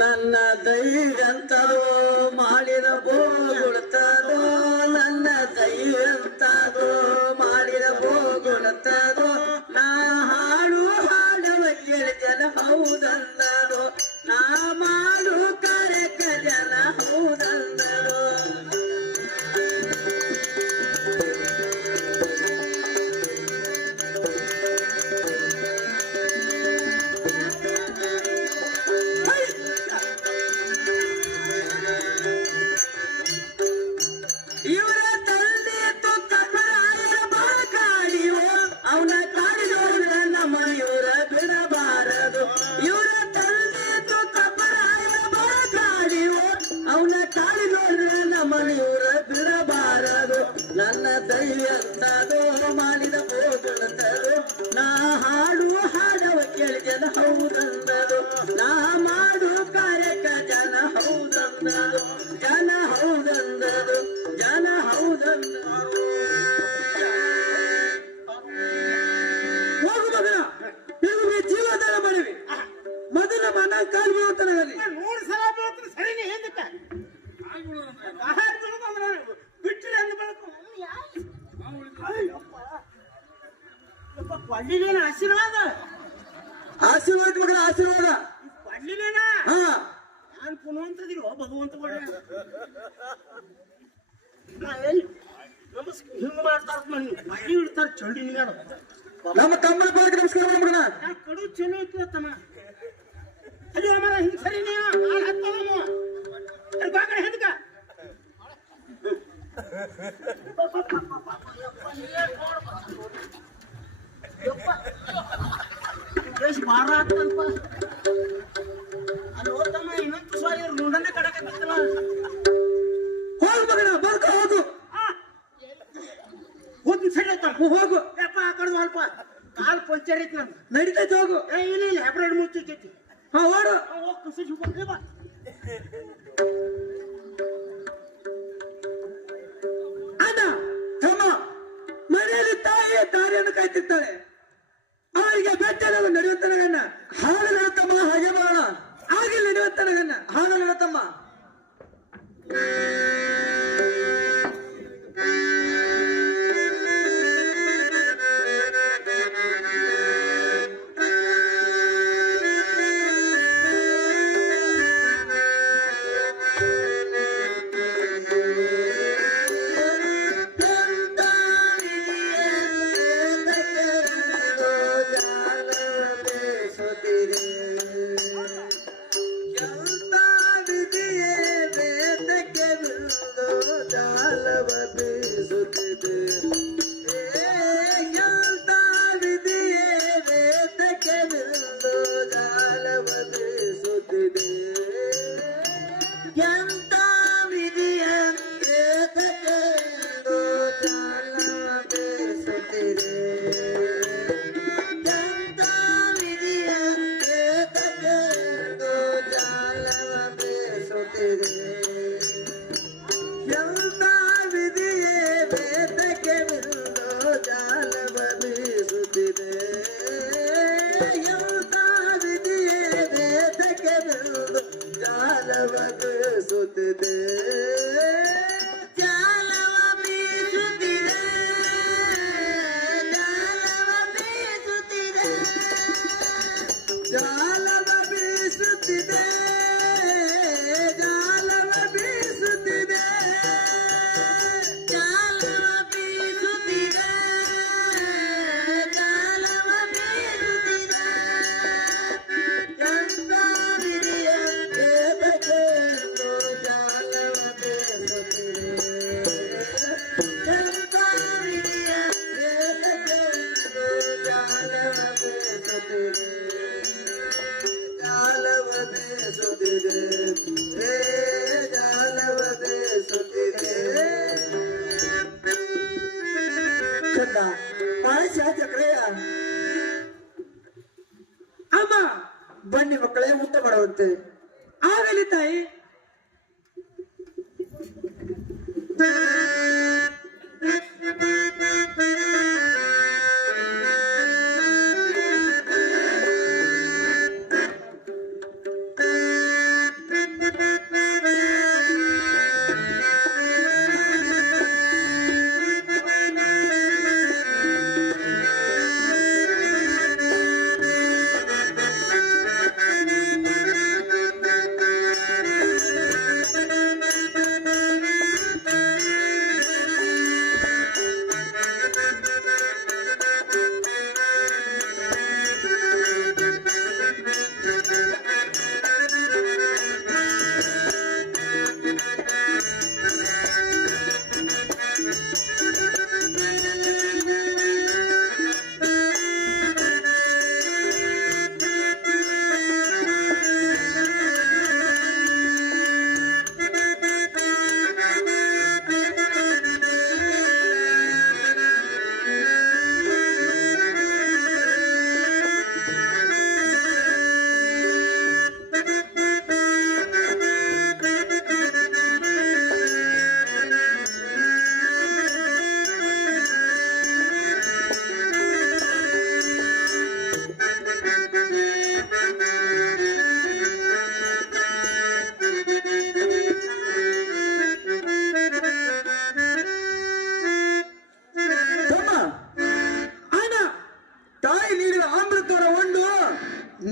ನನ್ನ ದೈವಂತದೋ ಮಾಡಿದ ಬೋಗುಳ್ತದೋ ನನ್ನ ದೈವಂತದೋ ಮಾಡಿದ ಬೋಗುಳ್ತದೋ ನಾ ಹಾಡು ಹಾಡವ ಕೇಳಿ ಜನ ಹೌದಂದದೋ ನಾ ಮಾಡು ಕರೆಕ ಜನ ಹೌದಂದದೋ ಇವರ ತಂದೆ ಕಬ್ಬರಾಯರ ಬಾಕಾಡಿಯೋ ಅವನ ಕಾಡಿದೋರ ನಮ್ಮ ಇವರ ಬಿಡಬಾರದು ಇವರ ತಂದೆ ಕಬ್ಬರಾಯರ ಬಾಕಾಡಿಯೋ ಅವನ ಕಾಡಿದೋರ ನಮ್ಮ ಇವರ ಬಿಡಬಾರದು ನನ್ನ ದೈವಂತದೋ ಮಾಡಿದ ಹೋಗುತ್ತದೋ ನಾ ಹಾಡು ಹಾಡವ ಕೇಳಿ ಜನ ಹೌದಂದದು ನಾ ಮಾಡು ಕಾರ್ಯಕ ಜನ ಹೌದಂದದು ಜನ ಹೌದಂದದು ಜನ ಹೌದಂದದು ಹೋಗು ಮಗನ ನಿಮಗೆ ಜೀವದಾನ ಮಾಡಿವಿ ಮೊದಲ ಮನ ಕಾಲು ಬೀಳುತ್ತಾನಲ್ಲಿ 100 ಸಲ ಬೀಳ್ತಾರೆ ಸರಿನೇ ಹಿಂದಕ್ಕೆ ಬಿಟ್ಟರೆ ಅಂದ ಬಳಕ ಕೊಡ್ಲಿನೇನ ಆಶೀರ್ವಾದ ಆಶೀರ್ವಾದ ಮಗನ ಆಶೀರ್ವಾದ ಕೊಡ್ಲಿನೇನ ಹಾ ನಾನ್ ಪುನವಂತದಿರೋ ಭಗವಂತ ಎಲ್ಲಿ ನಮಸ್ಕಾರ ಹಿಂಗ್ ಮಾಡ್ತಾರ ಮಳಿ ಇಡ್ತಾರ ಚಂಡಿ ನೀಡ ನಮ್ಮ ತಮ್ಮನ ಪಾದಕ್ಕೆ ನಮಸ್ಕಾರ ಮಾಡು ಮಗನ ನಾ ಕಡು ಚಲೋ ಇತ್ತು ತಮ್ಮ ಅಲ್ಲಿ ಅಮರ ಹಿಂಗ್ ಸರಿ ನೀವು ಕಾಲ್ ಹತ್ತಲಮ್ಮ ಬಾಕಡೆ ಹಿಂದ್ಕ ದೇಶ ಭಾರ ಆಗ್ತಲ್ಪ ಅಲ್ಲಿ ಹೋಗ್ತಮ್ಮ ಇನ್ನೊಂದು ಸಾರಿ ರುಂಡನೆ ಕಡಕತ್ತಲ್ಲ ಹೋಗು ಮಗನ ಬರ್ಕ ಹೋಗು ಹೋಗಿ ಸರಿ ಆಯ್ತಾರ ಹೋಗು ಯಪ್ಪ ಆ ಕಡೆ ಸ್ವಲ್ಪ ಕಾಲ್ ಪಂಚರ್ ಐತಿ ನಂದು ನಡೀತೈತಿ ಹೋಗು ಏ ಇಲ್ಲ ಇಲ್ಲ ಹೆಬ್ರೇಡ್ ಮುಚ್ಚೈತಿ ಹಾ ಓಡು ಹೋಗಿ ಕುಸಿಸಿ ಹೋಗ್ಲಿ ಬಾ ಅಣ್ಣ ತಮ್ಮ ಮನೆಯಲ್ಲಿ ತಾಯಿ ದಾರಿಯನ್ನು ಕಾಯ್ತಿರ್ತಾಳೆ ಅವರಿಗೆ ಬೆಟ್ಟದ ನಡೆಯುತ್ತನಗನ್ನ ಹಾಲು ನಡತಮ್ಮ ಹಾಗೆ ಮಾಡೋಣ ಹಾಗೆ ನಡೆಯುತ್ತನಗನ್ನ ಹಾಲು ನಡತಮ್ಮ ಅಮ್ಮ ಬನ್ನಿ ಮಕ್ಕಳೇ ಊಟ ಮಾಡುವಂತೆ ಆಗಲಿ ತಾಯಿ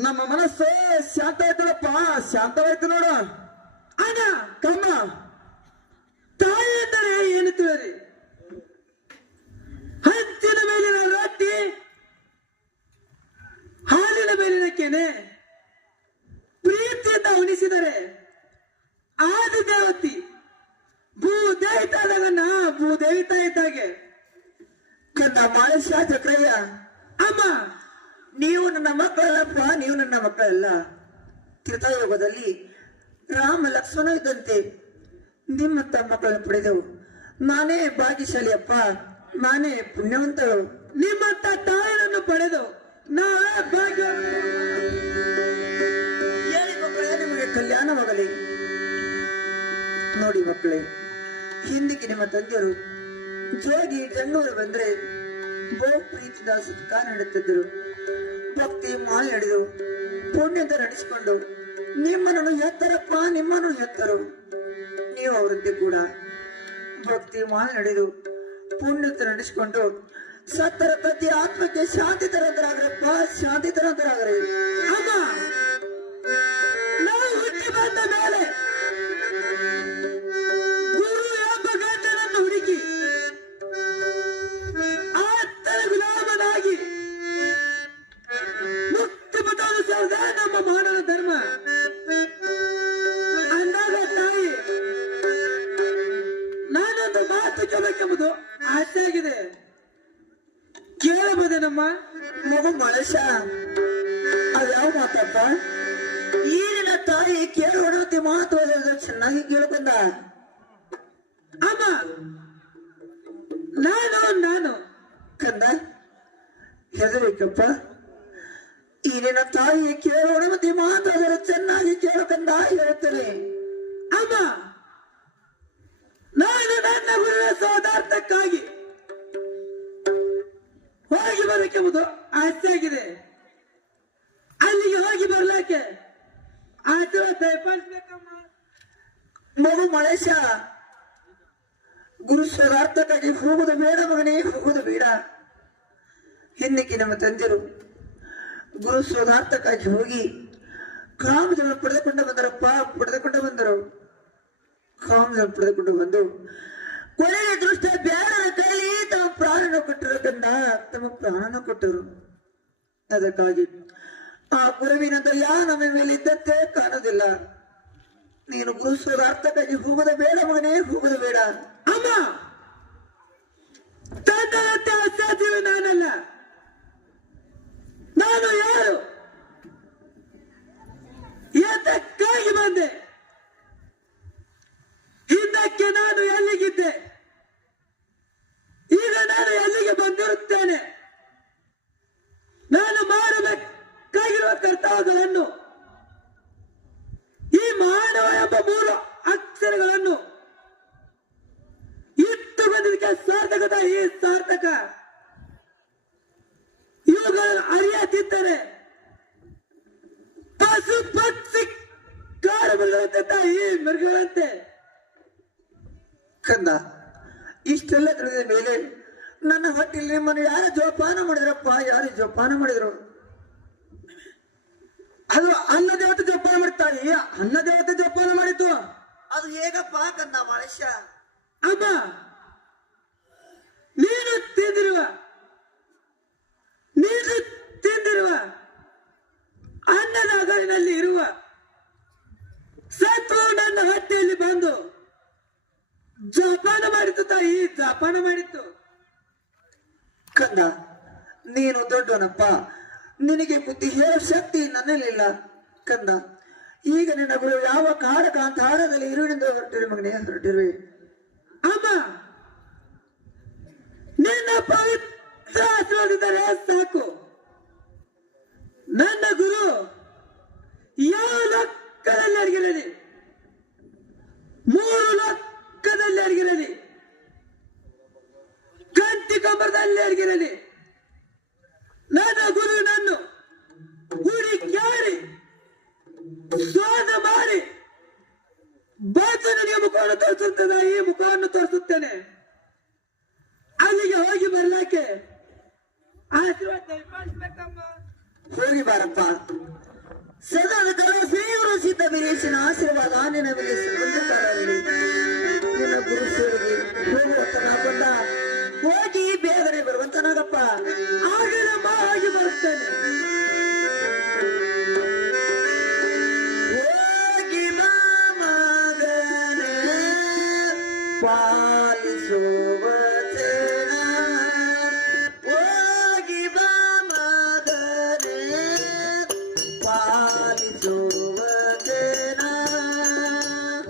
ನಮ್ಮ ಮನಸ್ಸು ಶಾಂತ ಆಯ್ತಳಪ್ಪ, ಶಾಂತವಾಯ್ತು ನೋಡು. ಅಣ್ಣ ಕಮ್ಮ ತಾಯಿ ಅಂದರೆ ಏನು ತಿಳಿರಿ? ಹಂಚಿನ ಮೇಲಿನ ರೊಟ್ಟಿ, ಹಾಲಿನ ಮೇಲಿನ ಕೆನೆ, ಪ್ರೀತಿಯಿಂದ ಉಣಿಸಿದರೆ ಆದಿ ದೇವತಿ ಭೂದೇವಿತಾದಾಗನ್ನ ಭೂದೇವಿತಾ ಇದ್ದಾಗೆ. ಕಂದ ಮಾಳೇಶ ಚಕ್ರಯ್ಯ, ಅಮ್ಮ ನೀವು ನನ್ನ ಮಕ್ಕಳಲ್ಲಪ್ಪ, ನೀವು ನನ್ನ ಮಕ್ಕಳಲ್ಲ. ತ್ರೇತಾಯುಗದಲ್ಲಿ ರಾಮ ಲಕ್ಷ್ಮಣ ಇದ್ದಂತೆ ನಿಮ್ಮಂತ ಮಕ್ಕಳನ್ನು ಪಡೆದೆವು. ನಾನೇ ಭಾಗ್ಯಶಾಲಿಯಪ್ಪ, ನಾನೇ ಪುಣ್ಯವಂತಳು. ನಿಮ್ಮಂತ ತಾಯಿಯನ್ನು ಪಡೆದು ನಾವೇ ಭಾಗ್ಯ. ಹೇಳಿ ಮಕ್ಕಳೇ, ನಿಮಗೆ ಕಲ್ಯಾಣವಾಗಲಿ. ನೋಡಿ ಮಕ್ಕಳೇ, ಹಿಂದಿಗೆ ನಿಮ್ಮ ತಂದೆಯರು ಜೋಗಿ ಜನ್ನೂರು ಬಂದ್ರೆ ಬಹು ಪ್ರೀತಿಯಿಂದ ಸತ್ಕಾರ ನೀಡುತ್ತಿದ್ದರು. ಭಕ್ತಿ ಮಾಲೆ ನಡೆದು ಪುಣ್ಯದ ನಡೆಸಿಕೊಂಡು ನಿಮ್ಮನ್ನು ಹೆತ್ತರಪ್ಪ, ನಿಮ್ಮನ್ನು ಹೆತ್ತರು. ನೀವು ಅವರಂತೆ ಕೂಡ ಭಕ್ತಿ ಮಾಲೆ ನಡೆದು ಪುಣ್ಯದ ನಡೆಸಿಕೊಂಡು ಸತ್ತರ ಪ್ರತಿ ಆತ್ಮಕ್ಕೆ ಶಾಂತಿ ತರಂತರಾಗ್ರಪ್ಪ, ಶಾಂತಿ ತರಂತರಾಗ್ರಿ. ಅಮ್ಮ ನಾವು ಹುಟ್ಟಿ ಬಂದ ಮೇಲೆ ಗುರು ಎಂಬ ಗಂಡನನ್ನು ಹುಡುಕಿ ಆತನ ಗುಲಾಮನಾಗಿ ಮುಕ್ತಿ ಪಡೆದುಕೊಳ್ಳುವುದೇ ನಮ್ಮ ಮಾನವ ಧರ್ಮ. ಅಂದಾಗ ತಾಯಿ ನಾನೊಂದು ಮಾತು ಕೇಳಬೇಕೆಂಬುದು ಆಸೆ ಆಗಿದೆ, ಕೇಳಬಹುದೇನಮ್ಮ? ಮಗು ಮಳೇಶ, ಅದ್ಯಾವ ಮಾತಪ್ಪ? ಈಗಿನ ತಾಯಿ ಕೇಳೋಣತಿ ಮಾತು ಚೆನ್ನಾಗಿ ಕೇಳ್ಕೊಂಡ. ಅಮ್ಮ ನಾನು ಕಂದ ಹೆದರಿಕಪ್ಪ, ಈ ನಿನ್ನ ತಾಯಿ ಕೇಳೋಣತಿ ಮಾತು ಚೆನ್ನಾಗಿ ಕೇಳ್ಕೊಂಡ ಹೇಳ್ತೇನೆ. ಅಮ್ಮ ನಾನು ನನ್ನ ಗುರುವಿನ ಸೌದಾರ್ಥಕ್ಕಾಗಿ ಹೋಗಿ ಬರಬೇಕೆಂಬುದು ಆಸೆ ಆಗಿದೆ. ಅಲ್ಲಿಗೆ ಹೋಗಿ ಬರ್ಲಾಕೆ ಆಶೀರ್ವಾದ ದಯಪಾಲಿಸ್ಬೇಕಮ್ಮ. ಮಗು ಮಳೇಶ, ಗುರು ಸ್ವರಾರ್ಥಕ್ಕಾಗಿ ಹೋಗುದು ಬೇಡ ಮಗನೇ, ಹೋಗುದು ಬೇಡ. ಹಿಂದಕ್ಕೆ ನಮ್ಮ ತಂದೆರು ಗುರು ಸ್ವರಾರ್ಥಕ್ಕಾಗಿ ಹೋಗಿ ಕಾಮಜನ ಪಡೆದುಕೊಂಡು ಬಂದರಪ್ಪ, ಪಡೆದುಕೊಂಡು ಬಂದರು. ಕಾಮಜನ ಪಡೆದುಕೊಂಡು ಬಂದು ಕೊನೆಯ ದೃಷ್ಟ ಬೇಡರ ಕೈಲಿ ತಮ್ಮ ಪ್ರಾಣನ ಕೊಟ್ಟರು ಕಂದ, ತಮ್ಮ ಪ್ರಾಣನ ಕೊಟ್ಟರು. ಅದಕ್ಕಾಗಿ ಆ ಗುರುವಿನ ದಯಾ ನಮ್ಮ ಮೇಲೆ ಇದ್ದಂತೆ ಕಾಣೋದಿಲ್ಲ. ನೀನು ಗುರು ಸ್ವರಾರ್ಥಕ್ಕಾಗಿ ಹೋಗುದು ಬೇಡ ಮಗನೇ, ಹೋಗುದು ಬೇಡ. ಅಮ್ಮ ತಂದೆಯಂತೆ ಅಸಾಧ್ಯವು ನಾನಲ್ಲ. ನಾನು ಯಾರು, ಎದಕ್ಕಾಗಿ ಬಂದೆ, ಹಿಂದಕ್ಕೆ ನಾನು ಎಲ್ಲಿಗಿದ್ದೆ, ಈಗ ನಾನು ಎಲ್ಲಿಗೆ ಬಂದಿರುತ್ತೇನೆ, ನಾನು ಮಾಡಬೇಕಾಗಿರುವ ಕರ್ತವ್ಯಗಳನ್ನು, ಈ ಮಾನವ ಎಂಬ 3 ಅಕ್ಷರಗಳನ್ನು ಇಟ್ಟು ಬಂದಿದ್ದಕ್ಕೆ ಸಾರ್ಥಕದ ಈ ಸಾರ್ಥಕ ಇವುಗಳನ್ನು ಅರಿಯದಿದ್ದರೆ ಪಶು ಪಕ್ಷಿ ಕಾಡುಗಳಂತೆ ಈ ಮೃಗಗಳಂತೆ. ಕಂದ, ಇಷ್ಟೆಲ್ಲ ತಿಳಿದ ಮೇಲೆ ನನ್ನ ಹೊಟ್ಟೆಯಲ್ಲಿ ನಿಮ್ಮನ್ನು ಯಾರು ಜೋಪಾನ ಮಾಡಿದ್ರಪ್ಪ, ಯಾರು ಜೋಪಾನ ಮಾಡಿದ್ರು? ಅದು ಅನ್ನ ದೇವತೆ ಜೋಪಾನ ಮಾಡ್ತಾರೆ, ಅನ್ನ ದೇವತೆ ಜೋಪಾನ ಮಾಡಿತು. ಅದು ಹೇಗಪ್ಪ ಕಂದ ಮಳೇಶ? ಅಮ್ಮ ನೀನು ತಿಂದಿರುವ ಅನ್ನದ ಅಗಳಿನಲ್ಲಿ ಇರುವ ಸತ್ವ ನನ್ನ ಹೊಟ್ಟೆಯಲ್ಲಿ ಬಂದು ಜೋಪಾನ ಮಾಡಿತು ತಾಯಿ, ಜೋಪಾನ ಮಾಡಿತ್ತು. ಕಂದ, ನೀನು ದೊಡ್ಡವನಪ್ಪ, ನಿನಗೆ ಬುದ್ಧಿ ಹೇಳೋ ಶಕ್ತಿ ನನ್ನಲ್ಲಿಲ್ಲ. ಕಂದ, ಈಗ ನಿನ್ನ ಗುರು ಯಾವ ಕಾಂತಾರದಲ್ಲಿ ಇರುವಿನಿಂದ ಹೊರಟಿರುವೆ ಮಗನೇ, ಹೊರಟಿರುವೆ. ಅಮ್ಮ ನಿನ್ನ ಪವಿತ್ರ ಆಶೀರ್ವಾದಿದ್ದರೆ ಸಾಕು. ನನ್ನ ಗುರು ಯಾವ ಲೋಕದಲ್ಲಿ ಅಡಗಿರಲಿ, 3 ಲೋಕದಲ್ಲಿ ಅಡಗಿರಲಿ, ಗಂಟಿ ಕಂಬರದಲ್ಲಿ ಅಡಗಿರಲಿ, ನನ್ನ ಗುರು ನನ್ನು ಹುಡುಕ್ಯಾಡಿ ಶೋಧ ಮಾಡಿ ಬಂದು ನನಗೆ ಮುಖವನ್ನು ತೋರಿಸುತ್ತದೆ, ಈ ಮುಖವನ್ನು ತೋರಿಸುತ್ತೇನೆ. ಅಲ್ಲಿಗೆ ಹೋಗಿ ಬರ್ಲಾಕೆ ಆಶೀರ್ವಾದ ದಯಪಾಲಿಸ್ಬೇಕಮ್ಮ. ಹೋಗಿ ಬಾರಪ್ಪ. ಸದಾಕಾಲ ಶ್ರೀಗುರು ಸಿದ್ಧ ವೀರೇಶನ ಆಶೀರ್ವಾದ ನಿನಗೆ ಸಂಬಂಧಕಾರರಲ್ಲಿ ನಿನ್ನ ಗುರು ಸೇವೆಗೆ ಹೋಗುವಂತನ ಬಂದ ಹೋಗಿ ಬೇಗನೆ ಬರುವಂತನಾಗಪ್ಪ. ಆಗಲಮ್ಮ ಹೋಗಿ ಬರ್ತೇನೆ. ಹೋಗಿ ಬಾ ಮಗನೇ ಪಾಲಿಸುವ ಜನ. ಹೋಗಿ ಬಾ ಮಗನೇ ಪಾಲಿಸುವ ಜನ.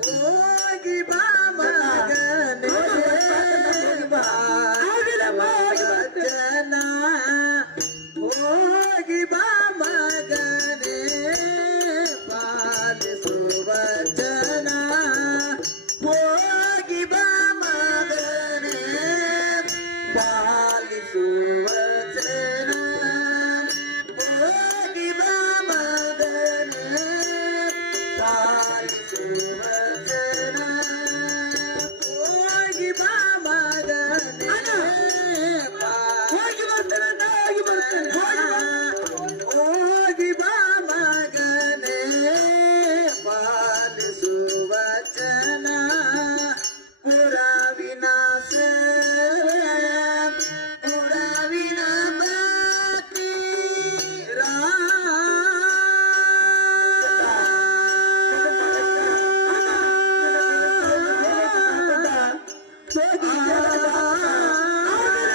ಹೋಗಿ ಬಾ ಮಗನೇ ಜನ. ಹೋಗಿ ಬಾ ಮಗನೇ ಪಾಲಿಸುವ ಜನ. ಹೋಗಿ ಬಾ ಮಗನೇ ಪಾಲಿಸುವ ಜನ. ಹೋಗಿ ಬಾ ಮಗನೇ ಪಾಲಿಸುವ ಜನ. ಹೋಗಿ ಬಾ ಮಗನೇ ಹೋಗಿ ಬರ್ತೇನೆ. ಹೋಗಿ ಬಾ ಮಗನೇ ಪಾಲಿಸುವ ಜನ. ಪುರವಿನ ಪುರವಿನ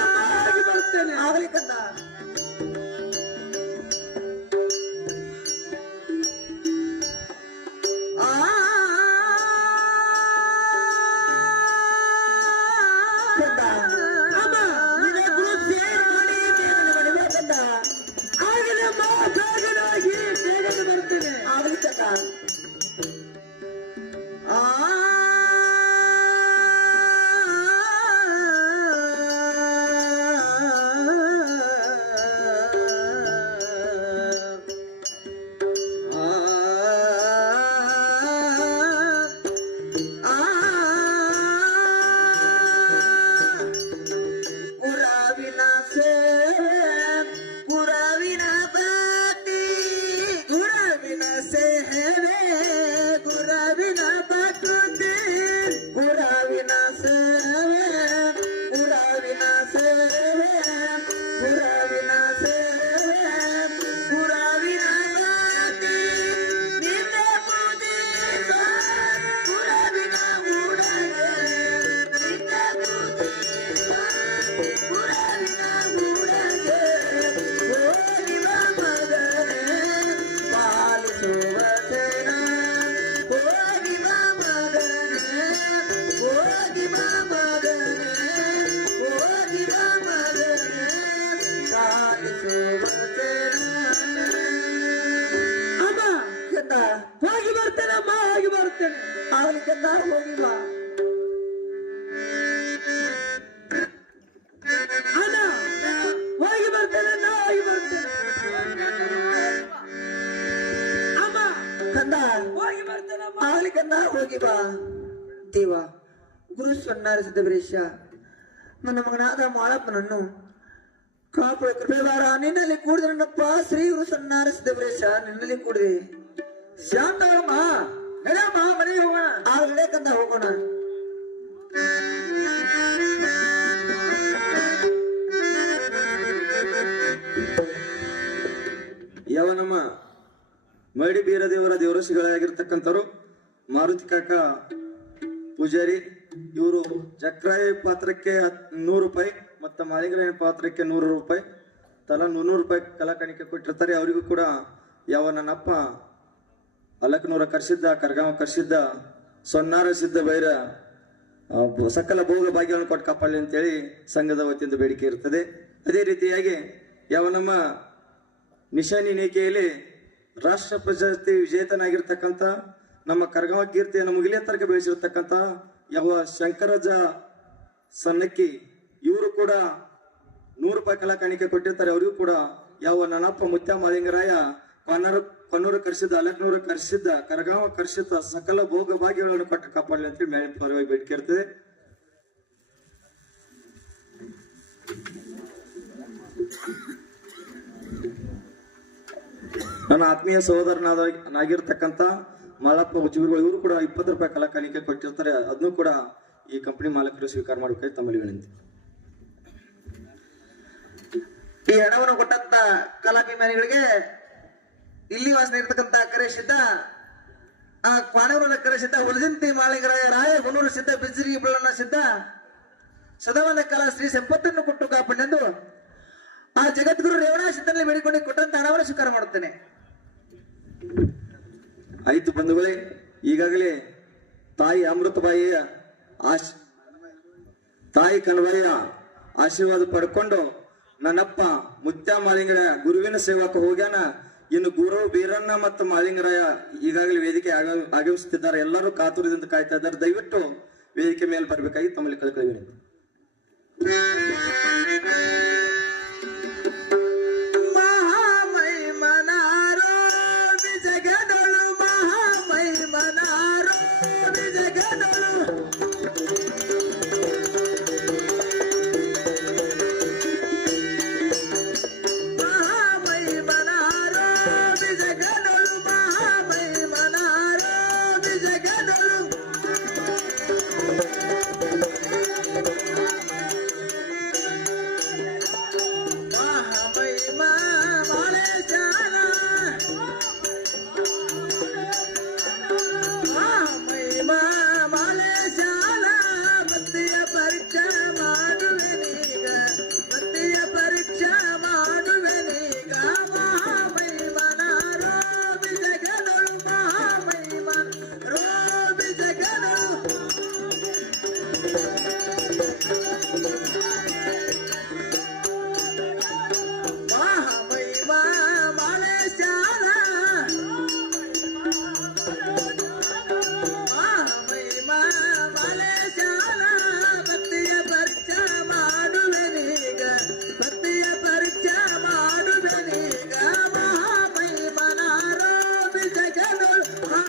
ಬಾಕಿ ಬರ್ತೇನೆ. ಆಗಲಿ ಕಂದ. ಹೋಗಿ ಬರ್ತೇನೆ ಅಮ್ಮ, ಹೋಗಿ ಬರ್ತೇನೆ. ಆಗಲಿ ಕಂದ, ಹೋಗಿ ಬಾ. ಅಣ್ಣ ಹೋಗಿ ಬರ್ತೇನೆ, ಹೋಗಿ ಬರ್ತೇನೆ. ಅಮ್ಮ ಕಂದ ಹೋಗಿ ಬರ್ತೇನೆ. ಆಗಲಿ ಕಂದ, ಹೋಗಿ ಬಾ. ದೇವ ಗುರು ಸೊನ್ನಾರಿಸಿದ ವೀರೇಶ ನನ್ನ ಮಗನಾದ ಮಾಳಪ್ಪನನ್ನು ಕಾಪುಳ ಕೃಪೆವಾರ ನಿನ್ನಲ್ಲಿ ಕೂಡಿದ ನನ್ನಪ್ಪ ಶ್ರೀ ಗುರು ಸನ್ನಾರಿಸಿದ ವೀರೇಶ ನಿನ್ನಲ್ಲಿ ಕೂಡಿದೆ. ಶಾಂತಮ್ಮ ನಡೆಯಮ್ಮ, ಮನೆಗೆ ಹೋಗೋಣ. ಆಗಲೇ ಕಂದ, ಹೋಗೋಣ. ಯಾವ ನಮ್ಮ ಮೈಡಿ ಬೀರದೇವರ ದೇವರಸಿಗಳಾಗಿರ್ತಕ್ಕಂಥವ್ರು ಮಾರುತಿ ಕಾಕ ಪೂಜಾರಿ. ಇವರು ಚಕ್ರಾಯ ಪಾತ್ರಕ್ಕೆ 100 ರೂಪಾಯಿ ಮತ್ತು ಮಾಳಿಂಗರಾಯನ ಪಾತ್ರಕ್ಕೆ 100 ರೂಪಾಯಿ ತಲಾ 100 ರೂಪಾಯಿ ಕಲಾಕಾಣಿಕೆ ಕೊಟ್ಟಿರ್ತಾರೆ. ಅವರಿಗೂ ಕೂಡ ಯಾವ ನನ್ನಪ್ಪ ಅಲಕ್ನೂರ ಕರ್ಸಿದ್ದ ಕರ್ಗಾಂವ ಕರ್ಸಿದ್ದ ಸೊನ್ನಾರ ಸಿದ್ಧ ಬೈರ ಸಕಲ ಭೋಗ ಭಾಗ್ಯವನ್ನು ಕೊಟ್ಟು ಕಾಪಾಡಲಿ ಅಂತೇಳಿ ಸಂಘದ ವತಿಯಿಂದ ಬೇಡಿಕೆ ಇರ್ತದೆ. ಅದೇ ರೀತಿಯಾಗಿ ಯಾವ ನಮ್ಮ ನಿಶಾನಿ ನೇಕೆಯಲ್ಲಿ ರಾಷ್ಟ್ರ ಪ್ರಶಸ್ತಿ ವಿಜೇತನಾಗಿರ್ತಕ್ಕಂಥ ನಮ್ಮ ಕರ್ಗಾಂವ ಕೀರ್ತಿಯನ್ನು ಮುಗಿಲಿಯ ತನಕ ಬೆಳೆಸಿರ್ತಕ್ಕಂಥ ಯಾವ ಶಂಕರಜ್ಜ ಸನ್ನಕ್ಕಿ ಇವರು ಕೂಡ 100 ರೂಪಾಯಿ ಕಲಾ ಕಾಣಿಕೆ ಕೊಟ್ಟಿರ್ತಾರೆ. ಅವರಿಗೂ ಕೂಡ ಯಾವ ನನ್ನಪ್ಪ ಮುತ್ಯ ಮಾಳಿಂಗರಾಯ ಕೊನ್ನೂರು ಕರ್ಸಿದ್ದ ಅಲಕ್ನೂರು ಕರ್ಸಿದ್ದ ಕರ್ಗಾಂವ ಕರ್ಸಿದ್ದ ಸಕಲ ಭೋಗ ಭಾಗ್ಯಗಳನ್ನು ಕೊಟ್ಟು ಕಾಪಾಡಲಿ ಅಂತೇಳಿ ಮೇಲಿನ ಪರವಾಗಿ ಬೇಡಿಕೆ ಇರ್ತದೆ. ನನ್ನ ಆತ್ಮೀಯ ಸಹೋದರನಾಗಿರ್ತಕ್ಕಂಥ ಮಾಳಪ್ಪ ಉಜ್ಜಿಗಳು ಇವರು ಕೂಡ 20 ರೂಪಾಯಿ ಕಲಾ ಕಾಣಿಕೆ ಕೊಟ್ಟಿರ್ತಾರೆ. ಅದನ್ನು ಕೂಡ ಈ ಕಂಪನಿ ಮಾಲಕರು ಸ್ವೀಕಾರ ಮಾಡಬೇಕಾಗಿ ತಮ್ಮಲ್ಲಿ ವಿನಂತಿ. ಈ ಹಣವನ್ನು ಕೊಟ್ಟಂತ ಕಲಾಭಿಮಾನಿಗಳಿಗೆ ಇಲ್ಲಿ ವಾಸನೆ ಇರ್ತಕ್ಕಂಥ ಕರೆಸಿದ್ದ ಆ ಕ್ವಾಣೂರನ್ನ ಕರೆಸಿದ್ದ ಉಳಿದಂತೆ ಮಾಳಿಗರಾಯ ರಾಯ ಗುಣೂರು ಸಿದ್ಧ ಬಿಜ್ರಿ ಇಬ್ಬಳನ್ನ ಸಿದ್ಧ ಸದಾವನ ಕಲಾ ಶ್ರೀ ಸಂಪತ್ತನ್ನು ಕೊಟ್ಟು ಕಾಪಾಡೆಂದು ಆ ಜಗದ್ಗುರು ರೇವಣ ಸಿದ್ಧನಲ್ಲಿ ಬೇಡಿಕೊಂಡು ಕೊಟ್ಟಂತ ಹಣವನ್ನು ಸ್ವೀಕಾರ ಮಾಡುತ್ತೇನೆ. ಆಯ್ತು ಬಂಧುಗಳೇ, ಈಗಾಗಲೇ ತಾಯಿ ಅಮೃತಬಾಯಿಯ ತಾಯಿ ಕಣಬಾಯಿಯ ಆಶೀರ್ವಾದ ಪಡ್ಕೊಂಡು ನನ್ನಪ್ಪ ಮುತ್ಯ ಮಾಳಿಂಗರಾಯ ಗುರುವಿನ ಸೇವಕ ಹೋಗ್ಯಾನ. ಇನ್ನು ಗುರು ಬೀರಣ್ಣ ಮತ್ತು ಮಾಳಿಂಗರಾಯ ಈಗಾಗಲೇ ವೇದಿಕೆ ಆಗಮಿಸುತ್ತಿದ್ದಾರೆ. ಎಲ್ಲರೂ ಕಾತುರದಿಂದ ಕಾಯ್ತಾ ಇದ್ದಾರೆ. ದಯವಿಟ್ಟು ವೇದಿಕೆ ಮೇಲೆ ಬರಬೇಕಾಗಿ ತಮ್ಮಲ್ಲಿ ಕಳ್ಕೊಳ್ಳಿ ವಿನಂತಿ.